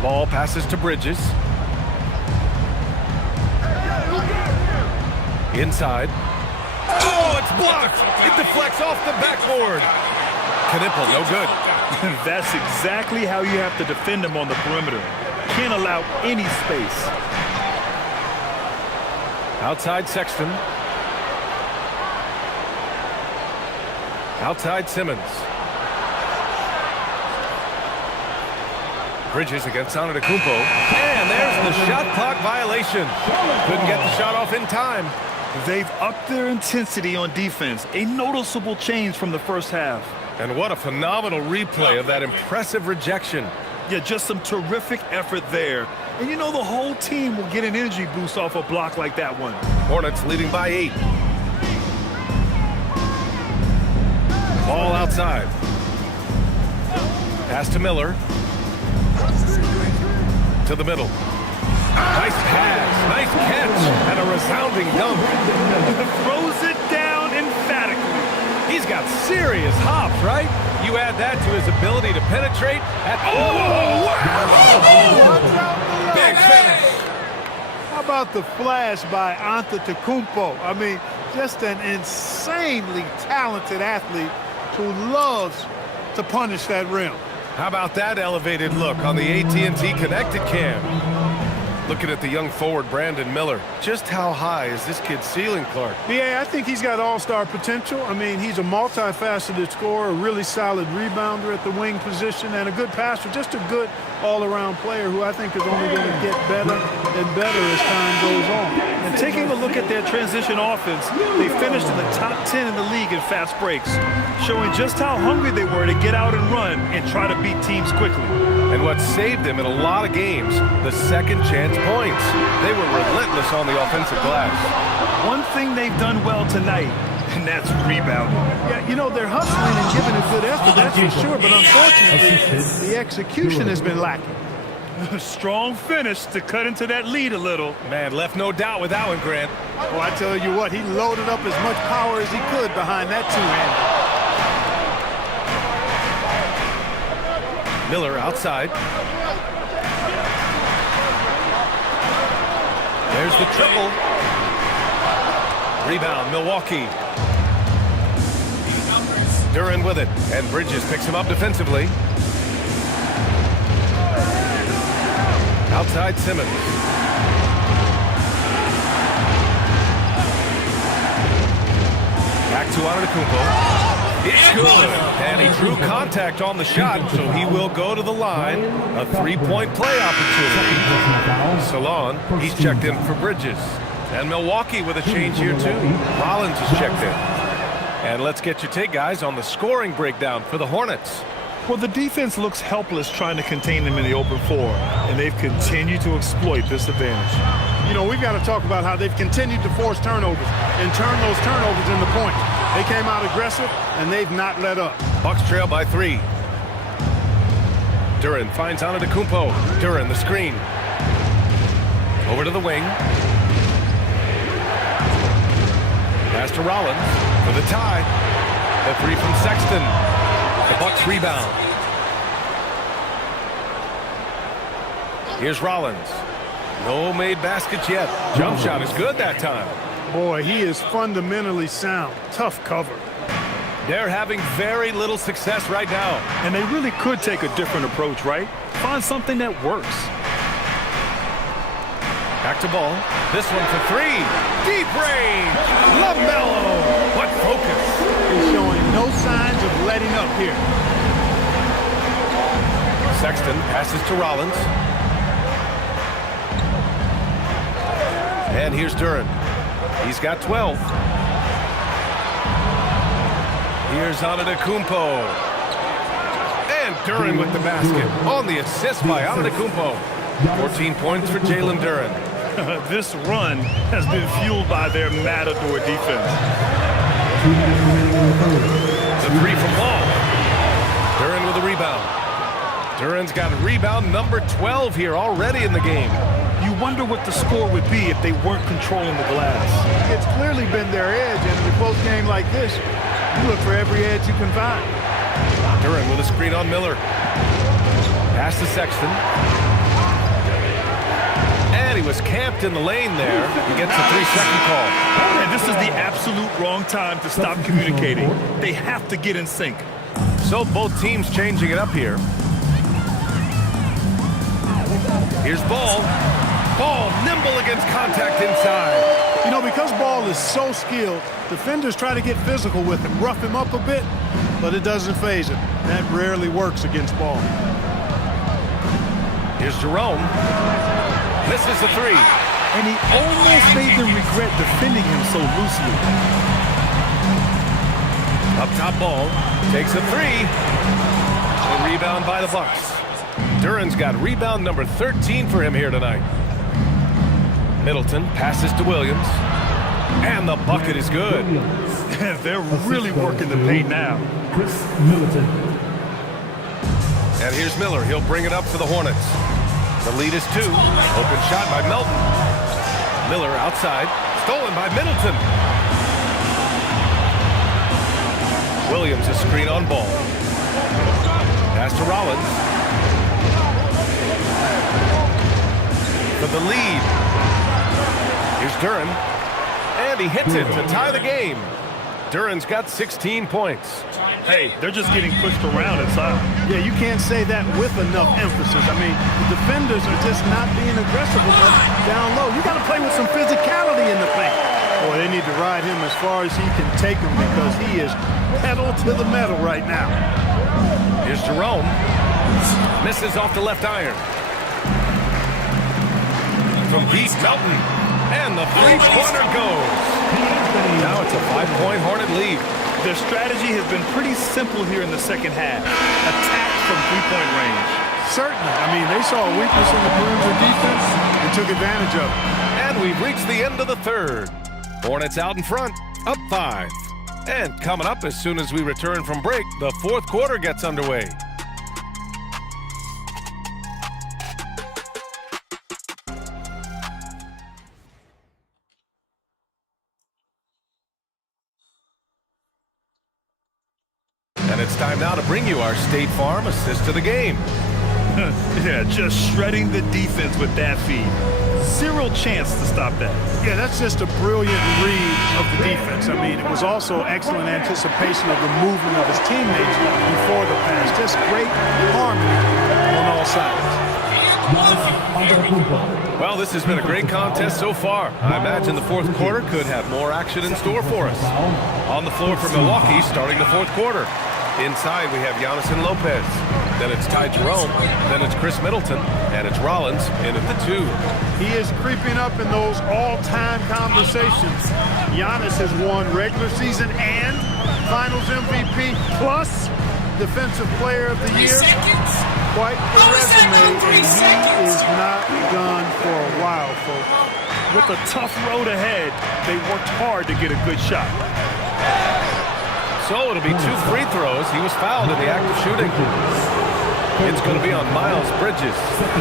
Ball passes to Bridges. Inside. Oh, it's blocked. It deflects off the backboard. Knipple, no good. That's exactly how you have to defend him on the perimeter. Can't allow any space. Outside Sexton. Outside Simmons. Bridges against Antetokounmpo. And there's the shot clock violation. Couldn't get the shot off in time. They've upped their intensity on defense. A noticeable change from the first half. And what a phenomenal replay of that impressive rejection. Yeah, just some terrific effort there. And you know the whole team will get an energy boost off a block like that one. Hornets leading by 8. Ball outside. Pass to Miller. To the middle. Nice pass, nice catch, and a resounding dunk. Throws it down emphatically. He's got serious hops, right? You add that to his ability to penetrate at... Oh, wow! Big finish! How about the flash by Antetokounmpo? I mean, just an insanely talented athlete who loves to punish that rim. How about that elevated look on the AT&T Connected Cam? Looking at the young forward, Brandon Miller. Just how high is this kid's ceiling, Clark? Yeah, I think he's got all-star potential. I mean, he's a multifaceted scorer, a really solid rebounder at the wing position, and a good passer, just a good all-around player who I think is only going to get better and better as time goes on. And Taking a look at their transition offense, they finished in the top 10 in the league in fast breaks, showing just how hungry they were to get out and run and try to beat teams quickly. And what saved them in a lot of games, the second chance points. They were relentless on the offensive glass. One thing they've done well tonight, and that's rebounding. Yeah, you know, they're hustling and giving a good effort, that's for sure, but unfortunately, the execution has been lacking. A strong finish to cut into that lead a little. Man, left no doubt with that one, Grant. Well, I tell you what, he loaded up as much power as he could behind that two-hander. Miller outside. There's the triple. Rebound, Milwaukee. Duren with it, and Bridges picks him up defensively. Outside Simmons. Back to Antetokounmpo. It's good. And he drew contact on the shot, so he will go to the line. A three-point play opportunity. Salon, he's checked in for Bridges. And Milwaukee with a change here, too. Rollins is checked in. And let's get your take, guys, on the scoring breakdown for the Hornets. Well, the defense looks helpless trying to contain them in the open floor, and they've continued to exploit this advantage. You know, we've got to talk about how they've continued to force turnovers and turn those turnovers into points. They came out aggressive, and they've not let up. Bucks trail by 3. Duren finds Antetokounmpo. Duren, the screen. Over to the wing. Pass to Rollins for the tie. The three from Sexton. The Bucks rebound. Here's Rollins. No made baskets yet. Jump shot is good that time. Boy, he is fundamentally sound. Tough cover. They're having very little success right now. And they really could take a different approach, right? Find something that works. Back to Ball. This one for 3. Deep range. LaMelo. What focus. He's showing no signs of letting up here. Sexton passes to Rollins. And here's Duren. He's got 12. Here's Antetokounmpo. And Duren with the basket. On the assist by Antetokounmpo. 14 points for Jalen Duren. This run has been fueled by their matador defense. The three from Ball. Duren with a rebound. Duren's got rebound number 12 here already in the game. You wonder what the score would be if they weren't controlling the glass. It's clearly been their edge, and in a close game like this, you look for every edge you can find. Duren with a screen on Miller. Pass to Sexton. And he was camped in the lane there. He gets a 3-second call. And this is the absolute wrong time to stop communicating. They have to get in sync. So both teams changing it up here. Here's Ball. Ball nimble against contact inside. You know, because Ball is so skilled, defenders try to get physical with him, rough him up a bit, but it doesn't faze him. That rarely works against Ball. Here's Jerome. Misses the 3. And he almost made them regret defending him so loosely. Up top Ball. Takes a 3. A rebound by the Bucks. Duren's got rebound number 13 for him here tonight. Middleton passes to Williams. And the bucket is good. They're really working the paint now. Chris Middleton. And here's Miller. He'll bring it up for the Hornets. The lead is 2. Open shot by Melton. Miller outside. Stolen by Middleton. Williams a screen on Ball. Pass to Rollins. For the lead. Here's Duren. And he hits it to tie the game. Duren's got 16 points. Hey, they're just getting pushed around inside. Yeah, you can't say that with enough emphasis. I mean, the defenders are just not being aggressive enough down low. You got to play with some physicality in the paint. Boy, they need to ride him as far as he can take him because he is pedal to the metal right now. Here's Jerome. Misses off the left iron. From deep, Melton. And the three-pointer goes. Now it's a 5-point Hornet lead. Their strategy has been pretty simple here in the second half. Attack from three-point range. Certainly. I mean, they saw a weakness in the perimeter defense and took advantage of it. And we've reached the end of the third. Hornets out in front, up 5. And coming up as soon as we return from break, the fourth quarter gets underway. And it's time now to bring you our State Farm assist of the game. Yeah, just shredding the defense with that feed. Zero chance to stop that. Yeah, that's just a brilliant read of the defense. I mean, it was also excellent anticipation of the movement of his teammates before the pass. Just great harmony on all sides. Well, this has been a great contest so far. I imagine the fourth quarter could have more action in store for us. On the floor for Milwaukee, starting the fourth quarter. Inside, we have Giannis and Lopez. Then it's Ty Jerome. Then it's Chris Middleton. And it's Rollins in at the 2. He is creeping up in those all-time conversations. Giannis has won regular season and Finals MVP plus Defensive Player of the Year. Quite a resume, and he is not done for a while, folks. With a tough road ahead, they worked hard to get a good shot. So it'll be 2 free throws. He was fouled in the act of shooting. It's going to be on Miles Bridges.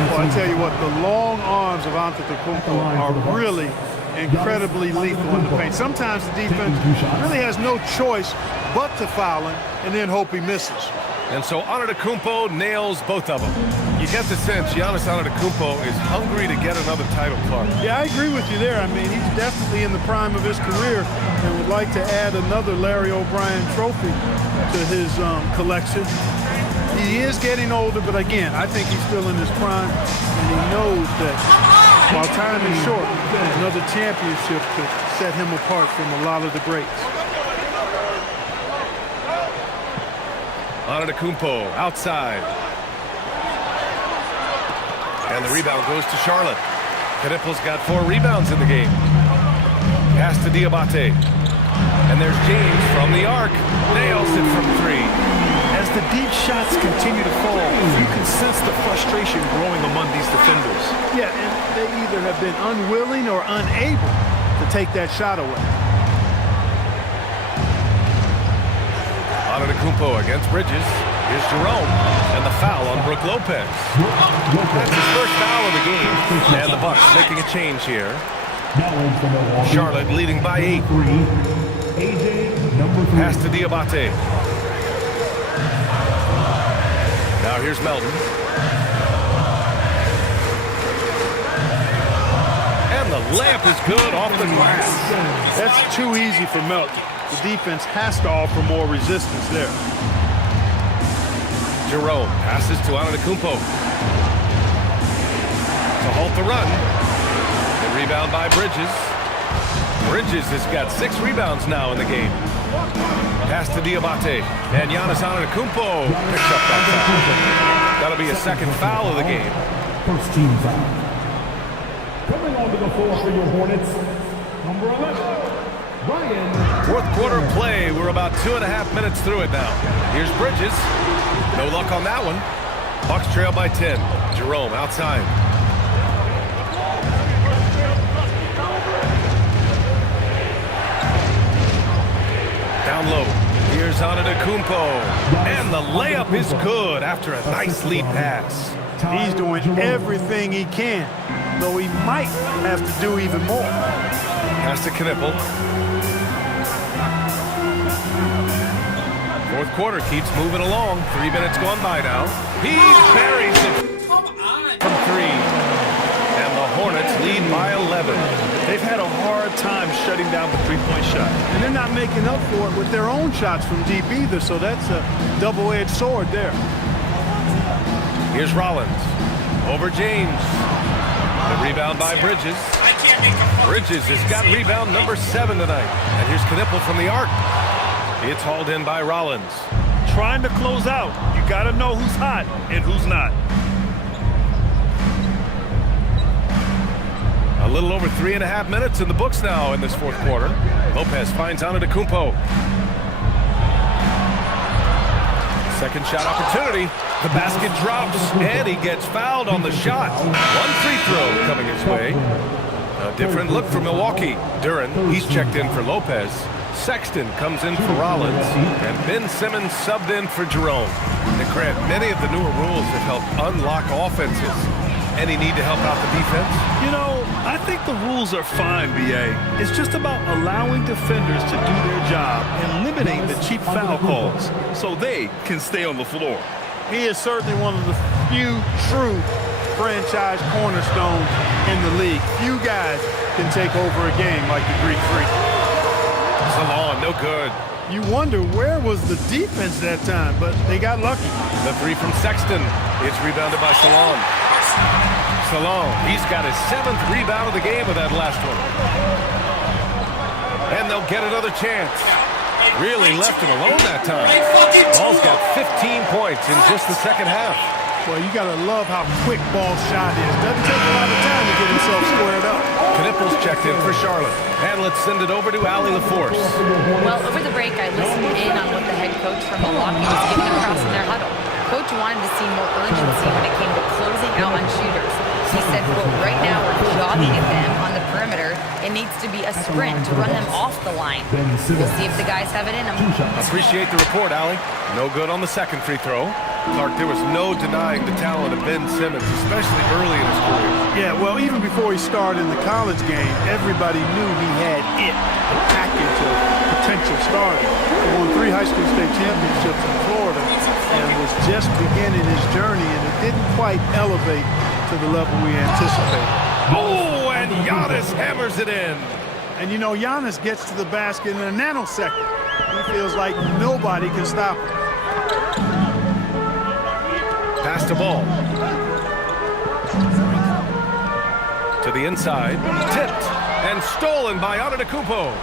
Well, I tell you what, the long arms of Antetokounmpo are really incredibly lethal in the paint. Sometimes the defense really has no choice but to foul him and then hope he misses. And so Antetokounmpo nails both of them. You get the sense Giannis Antetokounmpo is hungry to get another title, Clark. Yeah, I agree with you there. I mean, he's definitely in the prime of his career and would like to add another Larry O'Brien trophy to his collection. He is getting older, but again, I think he's still in his prime, and he knows that while time is short, another championship could set him apart from a lot of the greats. Antetokounmpo outside. And the rebound goes to Charlotte. Knippel's got 4 rebounds in the game. Pass to Diabate. And there's James from the arc. Nails it from 3. As the deep shots continue to fall, you can sense the frustration growing among these defenders. Yeah, and they either have been unwilling or unable to take that shot away. Antetokounmpo against Bridges. Here's Jerome, and the foul on Brook Lopez. That's his first foul of the game, and the Bucks making a change here. Charlotte leading by 8. Pass to Diabate. Now here's Melton. And the layup is good off the glass. That's too easy for Melton. The defense has to offer more resistance there. Jerome passes to Antetokounmpo. To halt the run. The rebound by Bridges. Bridges has got 6 rebounds now in the game. Pass to Diabate. And Giannis Antetokounmpo picks up that foul. That'll be a second foul of the game. First team foul. Coming onto the floor for your Hornets, number 11. Fourth quarter play. We're about 2.5 minutes through it now. Here's Bridges. No luck on that one. Bucks trail by 10. Jerome outside. Down low. Here's Antetokounmpo. And the layup is good after a nice lead pass. He's doing everything he can, though he might have to do even more. Pass to Knippel. Fourth quarter keeps moving along. 3 minutes gone by now. He buries it from 3. And the Hornets lead by 11. They've had a hard time shutting down the three-point shot. And they're not making up for it with their own shots from deep either, so that's a double-edged sword there. Here's Rollins. Over James. The rebound by Bridges. Bridges has got rebound number 7 tonight. And here's Knippel from the arc. It's hauled in by Rollins. Trying to close out. You got to know who's hot and who's not. little over 3.5 minutes in the books now in this fourth quarter. Lopez finds Antetokounmpo. Second shot opportunity. The basket drops, and he gets fouled on the shot. One free throw coming his way. A different look for Milwaukee. Duren, he's checked in for Lopez. Sexton comes in for Rollins, and Ben Simmons subbed in for Jerome. And Grant, many of the newer rules have helped unlock offenses. Any need to help out the defense? You know, I think the rules are fine, B.A. It's just about allowing defenders to do their job and limiting the cheap foul calls so they can stay on the floor. He is certainly one of the few true franchise cornerstones in the league. Few guys can take over a game like the Greek Freak. Salon, no good. You wonder where was the defense that time, but they got lucky. The three from Sexton. It's rebounded by Salon. Salon, he's got his 7th rebound of the game with that last one. And they'll get another chance. Really left him alone that time. Ball's got 15 points in just the second half. Well, you got to love how quick Ball's shot is. Doesn't take a lot of time to get himself squared up. Knipples checked in for Charlotte. And let's send it over to Allie LaForce. Well, over the break, I listened in on what the head coach from Milwaukee was giving across in their huddle. Coach wanted to see more urgency when it came to closing out on shooters. He said, quote, right now we're jogging at them on the perimeter. It needs to be a sprint to run them off the line. We'll see if the guys have it in them. Appreciate the report, Allie. No good on the second free throw. Clark, there was no denying the talent of Ben Simmons, especially early in his career. Yeah, well, even before he started in the college game, everybody knew he had it, a package of potential starters. He won 3 high school state championships in Florida and was just beginning his journey, and it didn't quite elevate to the level we anticipated. Oh, and Giannis hammers it in. And you know, Giannis gets to the basket in a nanosecond. He feels like nobody can stop him. Pass the ball. To the inside. Tipped and stolen by Antetokounmpo.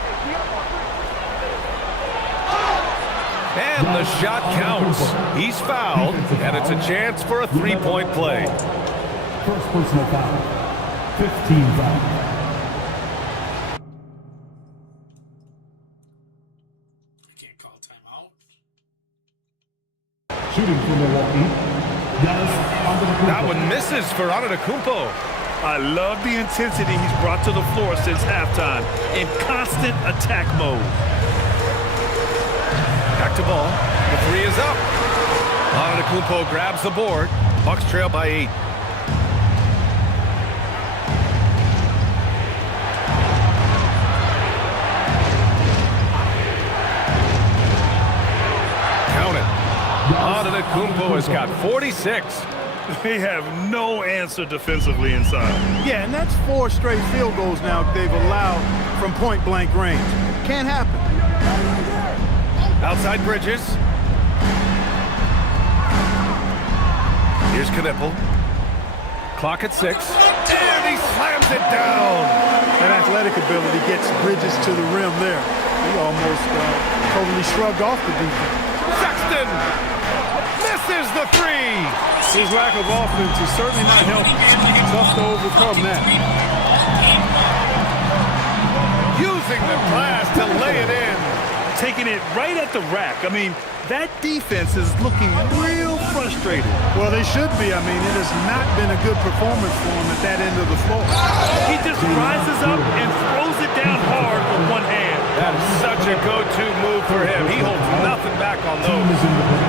And the shot counts. He's fouled, and it's a chance for a three-point play. First personal foul. 15 foul. Can't call timeout. Shooting for Milwaukee. That one misses for Antetokounmpo. I love the intensity he's brought to the floor since halftime in constant attack mode. Back to ball. The three is up. Antetokounmpo grabs the board. Bucks trail by 8. Count it. Antetokounmpo has got 46. They have no answer defensively inside. Yeah, and that's 4 straight field goals now they've allowed from point-blank range. Can't happen. Outside Bridges. Here's Knippel. Clock at 6. And he slams it down. That athletic ability gets Bridges to the rim there. He almost totally shrugged off the defense. Sexton misses the 3. His lack of offense is certainly not helping. Tough to overcome that. Using the glass to lay it in. Taking it right at the rack. I mean, that defense is looking real frustrated. Well, they should be. I mean, it has not been a good performance for him at that end of the floor. He just rises up and throws it down hard with one hand. That is such a go-to move for him. He holds nothing back on those.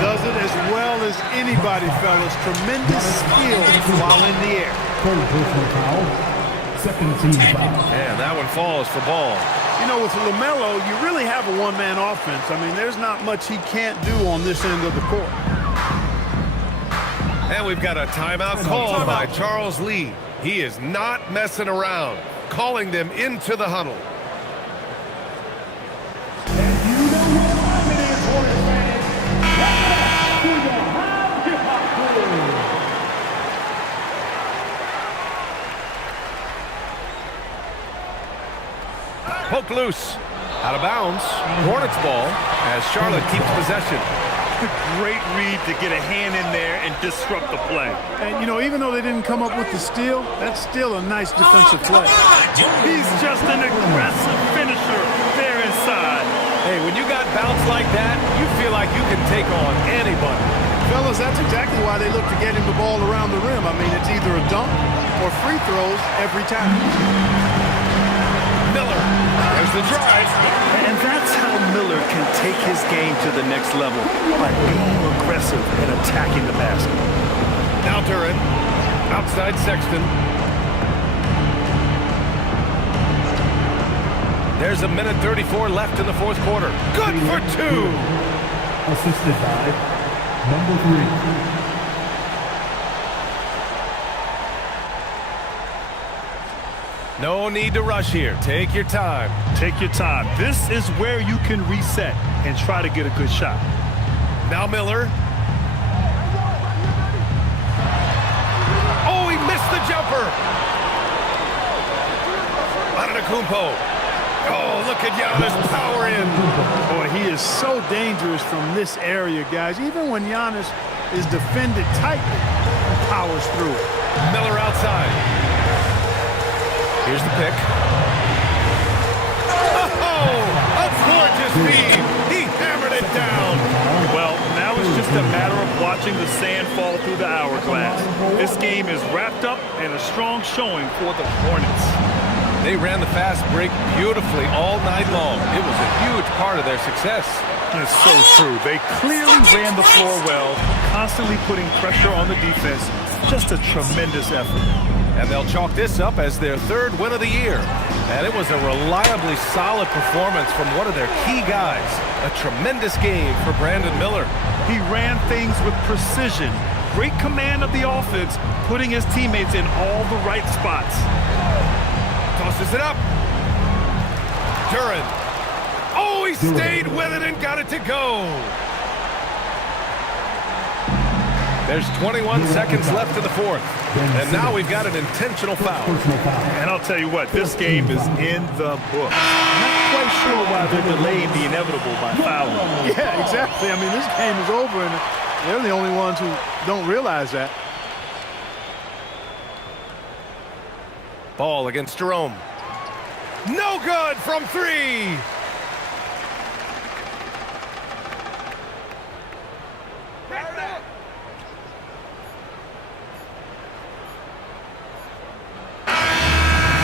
Does it as well as anybody, fellas. Tremendous skill while in the air. Third personal foul. Second team foul. And that one falls for Ball. You know, with LaMelo, you really have a one-man offense. I mean, there's not much he can't do on this end of the court. And we've got a timeout called by Charles Lee. He is not messing around, calling them into the huddle. Poke loose. Out of bounds. Hornets ball as Charlotte keeps possession. Great read to get a hand in there and disrupt the play. And, you know, even though they didn't come up with the steal, that's still a nice defensive play. He's just an aggressive finisher there inside. Hey, when you got bounce like that, you feel like you can take on anybody. Fellas, that's exactly why they look to get him the ball around the rim. I mean, it's either a dunk or free throws every time. Miller, there's the drive. And that's how Miller can take his game to the next level, by being aggressive and attacking the basket. Now Duran, outside Sexton. There's a minute 34 left in the fourth quarter. Good for two. Assisted by number 3. No need to rush here. Take your time. Take your time. This is where you can reset and try to get a good shot. Now Miller. Oh, he missed the jumper. Antetokounmpo. Oh, look at Giannis power in. Boy, he is so dangerous from this area, guys. Even when Giannis is defended tightly, he powers through it. Miller outside. Here's the pick. Oh, a gorgeous feed. He hammered it down. Well, now it's just a matter of watching the sand fall through the hourglass. This game is wrapped up and a strong showing for the Hornets. They ran the fast break beautifully all night long. It was a huge part of their success. It's so true. They clearly ran the floor well, constantly putting pressure on the defense. Just a tremendous effort. And they'll chalk this up as their third win of the year. And it was a reliably solid performance from one of their key guys. A tremendous game for Brandon Miller. He ran things with precision. Great command of the offense, putting his teammates in all the right spots. Tosses it up. Duran. Oh, he stayed with it and got it to go. There's 21 seconds left in the fourth. And now we've got an intentional foul. And I'll tell you what, this game is in the book. Not quite sure why they're delaying the inevitable by fouling. Yeah, exactly. I mean, this game is over, and they're the only ones who don't realize that. Ball against Jerome. No good from three.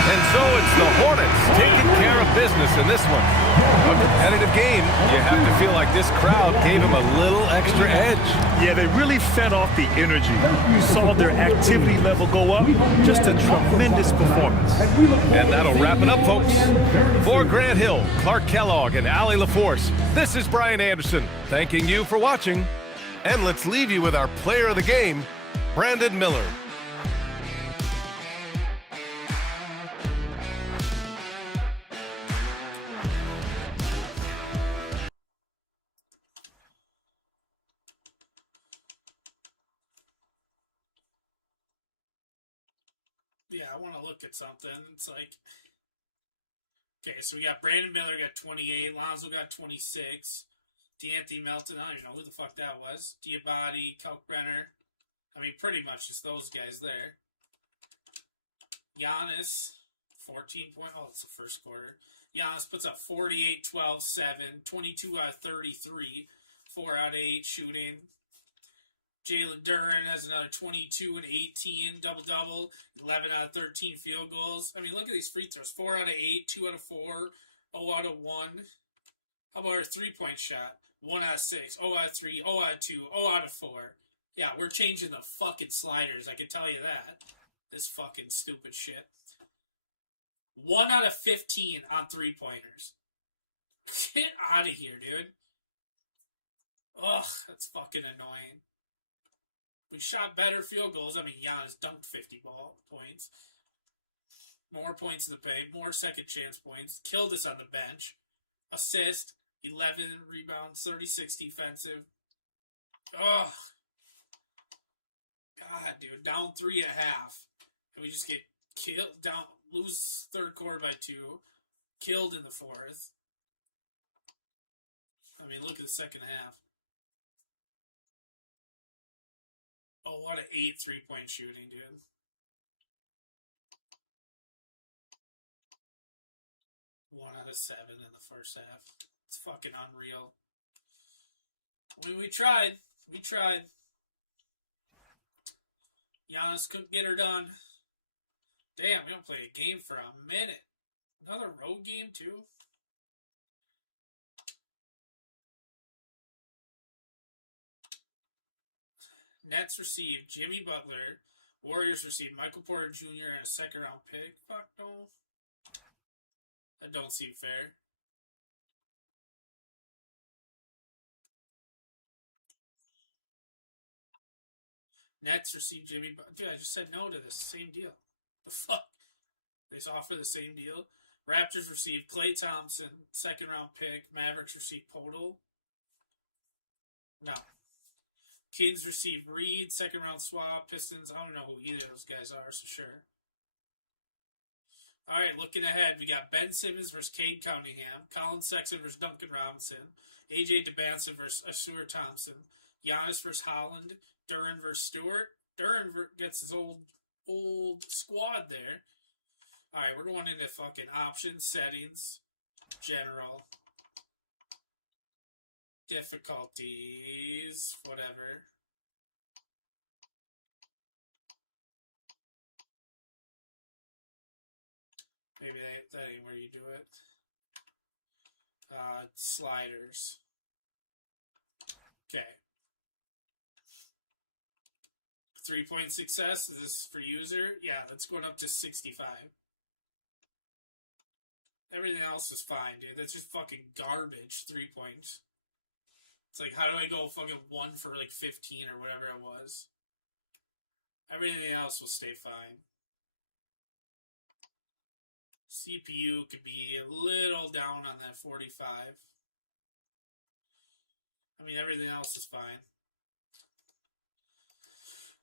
And so it's the Hornets taking care of business in this one. A competitive game. You have to feel like this crowd gave them a little extra edge. Yeah, they really fed off the energy. You saw their activity level go up. Just a tremendous performance. And that'll wrap it up, folks. For Grant Hill, Clark Kellogg, and Allie LaForce, this is Brian Anderson thanking you for watching. And let's leave you with our player of the game, Brandon Miller. Yeah, I want to look at something. It's like, okay, so we got Brandon Miller got 28, Lonzo got 26, D'Anthony Melton, I don't even know who the fuck that was, Diabate, Kalkbrenner. I mean, pretty much just those guys there. Giannis, 14 point. Oh, it's the first quarter. Giannis puts up 48, 12, 7, 22 out of 33, 4 out of 8 shooting. Jalen Duran has another 22 and 18, double-double, 11 out of 13 field goals. I mean, look at these free throws. 4 out of 8, 2 out of 4, 0 out of 1. How about our three-point shot? 1 out of 6, 0 out of 3, 0 out of 2, 0 out of 4. Yeah, we're changing the fucking sliders, I can tell you that. This fucking stupid shit. 1 out of 15 on three-pointers. Get out of here, dude. Ugh, that's fucking annoying. We shot better field goals. I mean, Giannis dunked 50 points. More points in the paint. More second chance points. Killed us on the bench. Assist. 11 rebounds. 36 defensive. Ugh. God, dude. Down 3 at half. And we just get killed. Lose third quarter by 2. Killed in the fourth. I mean, look at the second half. Oh, what an 8 3-point shooting, dude. One out of 7 in the first half. It's fucking unreal. I mean, we tried. We tried. Giannis couldn't get her done. Damn, we don't play a game for a minute. Another road game, too? Nets received Jimmy Butler. Warriors received Michael Porter Jr. and a second-round pick. Fuck no. That don't seem fair. Nets received Jimmy Butler. Dude, I just said no to this. Same deal. The fuck? They just offer the same deal. Raptors received Klay Thompson, second-round pick. Mavericks received Podol. No. Kings received Reed, second-round swap. Pistons, I don't know who either of those guys are, so sure. All right, looking ahead, we got Ben Simmons versus Cade Cunningham, Colin Sexton versus Duncan Robinson, AJ DeBanson versus Asur Thompson, Giannis versus Holland, Duran versus Stewart. Duran gets his old squad there. All right, we're going into fucking options, settings, general, difficulties, whatever. Maybe that ain't where you do it. Sliders. Okay. 3-point success. Is this for user? Yeah, that's going up to 65. Everything else is fine, dude. That's just fucking garbage. 3 points. It's like, how do I go fucking 1 for like 15 or whatever it was? Everything else will stay fine. CPU could be a little down on that 45. I mean, everything else is fine.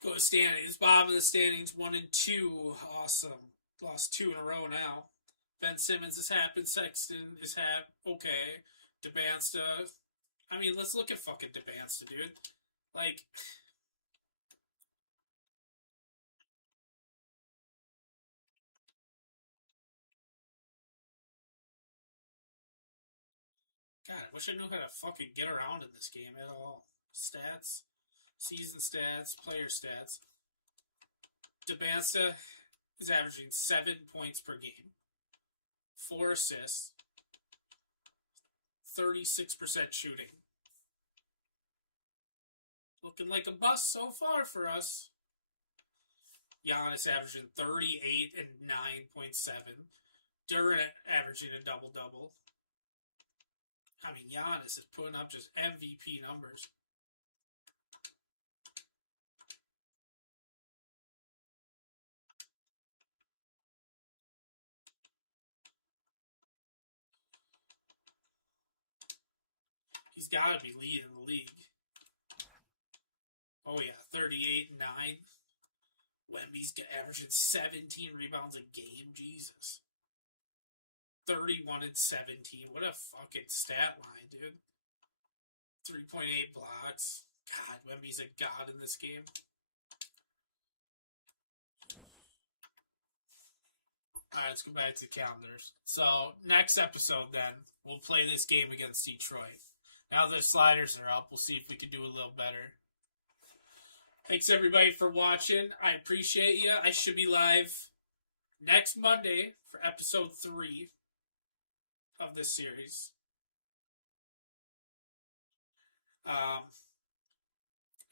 Go to standings. Bottom of the standings, 1 and 2. Awesome. Lost 2 in a row now. Ben Simmons has happened. Sexton is okay. DeBansta. I mean, let's look at fucking DeBansta, dude. Like, God, I wish I knew how to fucking get around in this game at all. Stats, season stats, player stats. DeBansta is averaging 7 points per game, 4 assists, 36% shooting. Looking like a bust so far for us. Giannis averaging 38 and 9.7. Duran averaging a double-double. I mean, Giannis is putting up just MVP numbers. He's got to be leading the league. Oh, yeah, 38 and 9. Wemby's averaging 17 rebounds a game. Jesus. 31 and 17. What a fucking stat line, dude. 3.8 blocks. God, Wemby's a god in this game. Alright, let's go back to the calendars. So, next episode then, we'll play this game against Detroit. Now the sliders are up, we'll see if we can do a little better. Thanks everybody for watching. I appreciate you. I should be live next Monday for episode 3 of this series.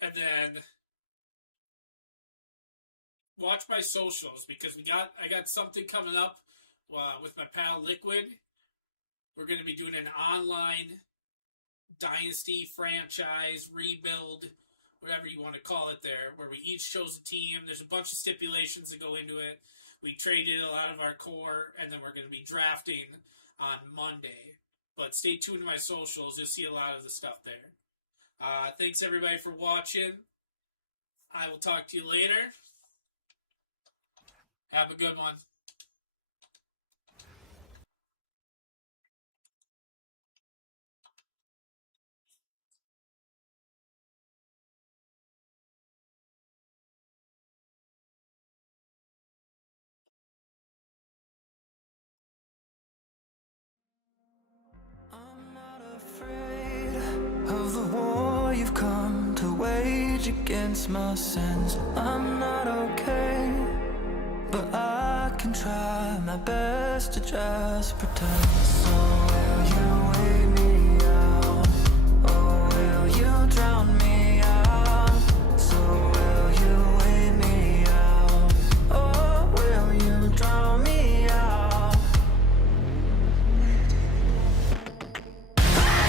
And then watch my socials because I got something coming up with my pal Liquid. We're going to be doing an online dynasty franchise rebuild, whatever you want to call it there, where we each chose a team. There's a bunch of stipulations that go into it. We traded a lot of our core, and then we're going to be drafting on Monday. But stay tuned to my socials. You'll see a lot of the stuff there. Thanks, everybody, for watching. I will talk to you later. Have a good one. rage against my sins. I'm not okay, but I can try my best to just pretend. So will you wait me out, or will you drown me out? So will you wait me out, or will you drown me out? I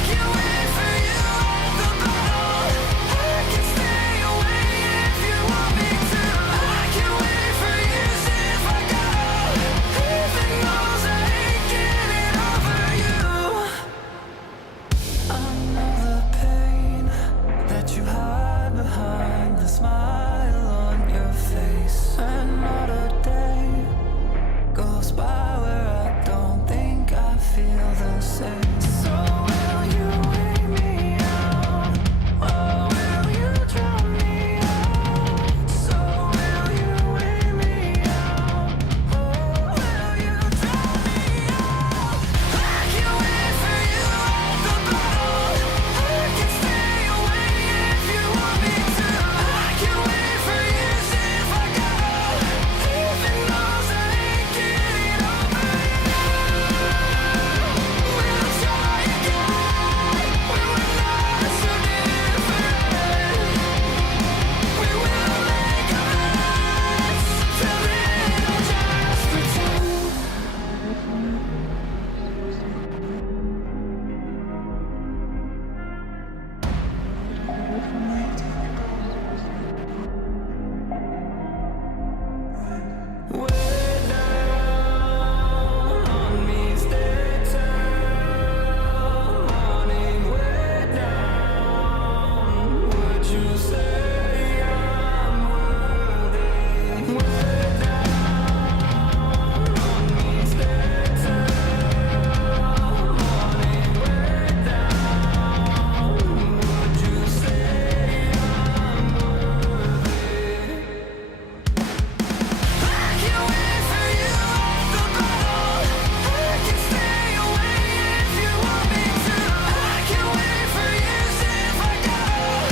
can wait for you at the bottle. I can stay away if you want me to. I can wait for years if I gotta. Even knows I ain't getting over you. I know the pain that you hide behind the smile on your face, and not a day goes by where I don't think I feel the same. So will you wait me out, or will you drown me out? So will you wait me out, or will you drown me out? I can wait for you at the bottle. I can stay away if you want me to. I can wait for years if I gotta. Even knows I ain't getting over you. We'll try again. We were not so different. We will make amends. Till then I'll just pretend. Way down on me, stay till morning. Way down, would you say I'm worthy? Way down on me, stay till morning. Way down, would you say I'm worthy? I can wait for you at the bottle. I can stay away if you want me to. I can wait for years if I gotta.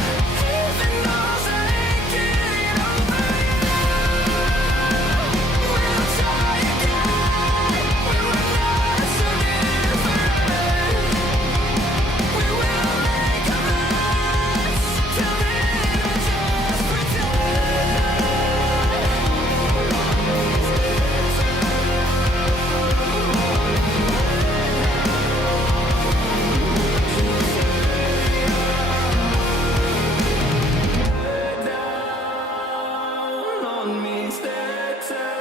Even knows I ain't getting over you. We'll try again. We were not so different. We will make amends. Till then I'll just pretend. Down on me, stay till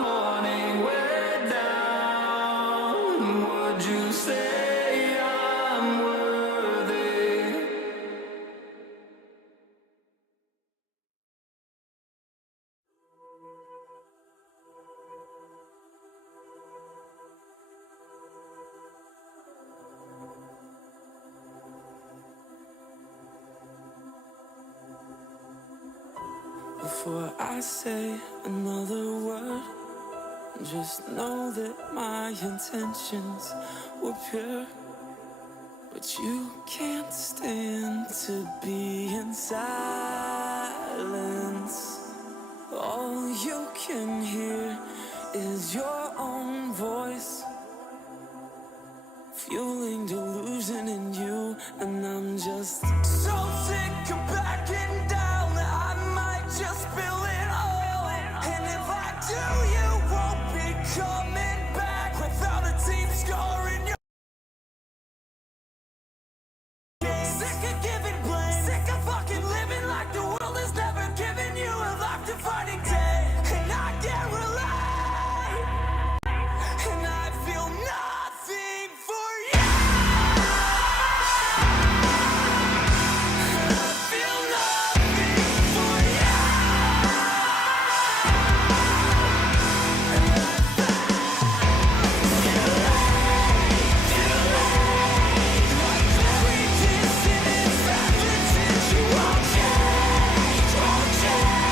morning. Way down, would you say I'm worthy? Before I say another word, just know that my intentions were pure. But you can't stand to be in silence. All you can hear is your own voice, fueling delusion in you. And I'm just so sick of backing down that I might just spill it all. And if I do, you won't be coming back without a team score in your game. Sick of giving blame, sick of fucking living like the world has never given you a life defining day. And I can't relate, and I feel nothing for you. I feel nothing for you. Every dissonant fabric since you won't change, won't change.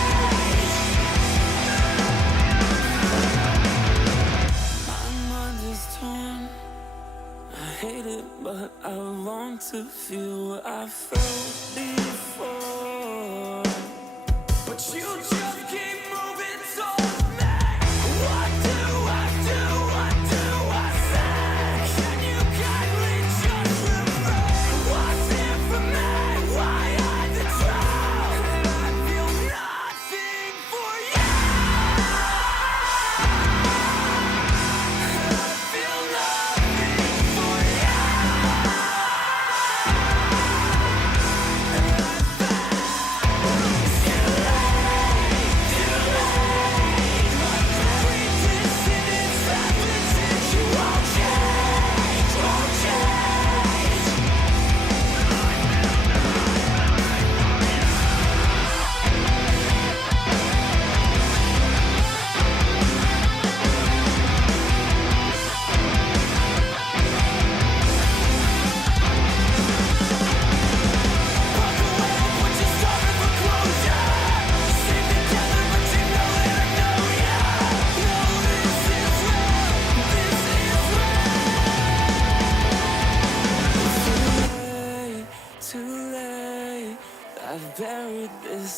My mind is torn. I hate it, but I long to feel what I felt before.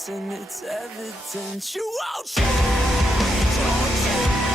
and it's evident you won't change, won't change.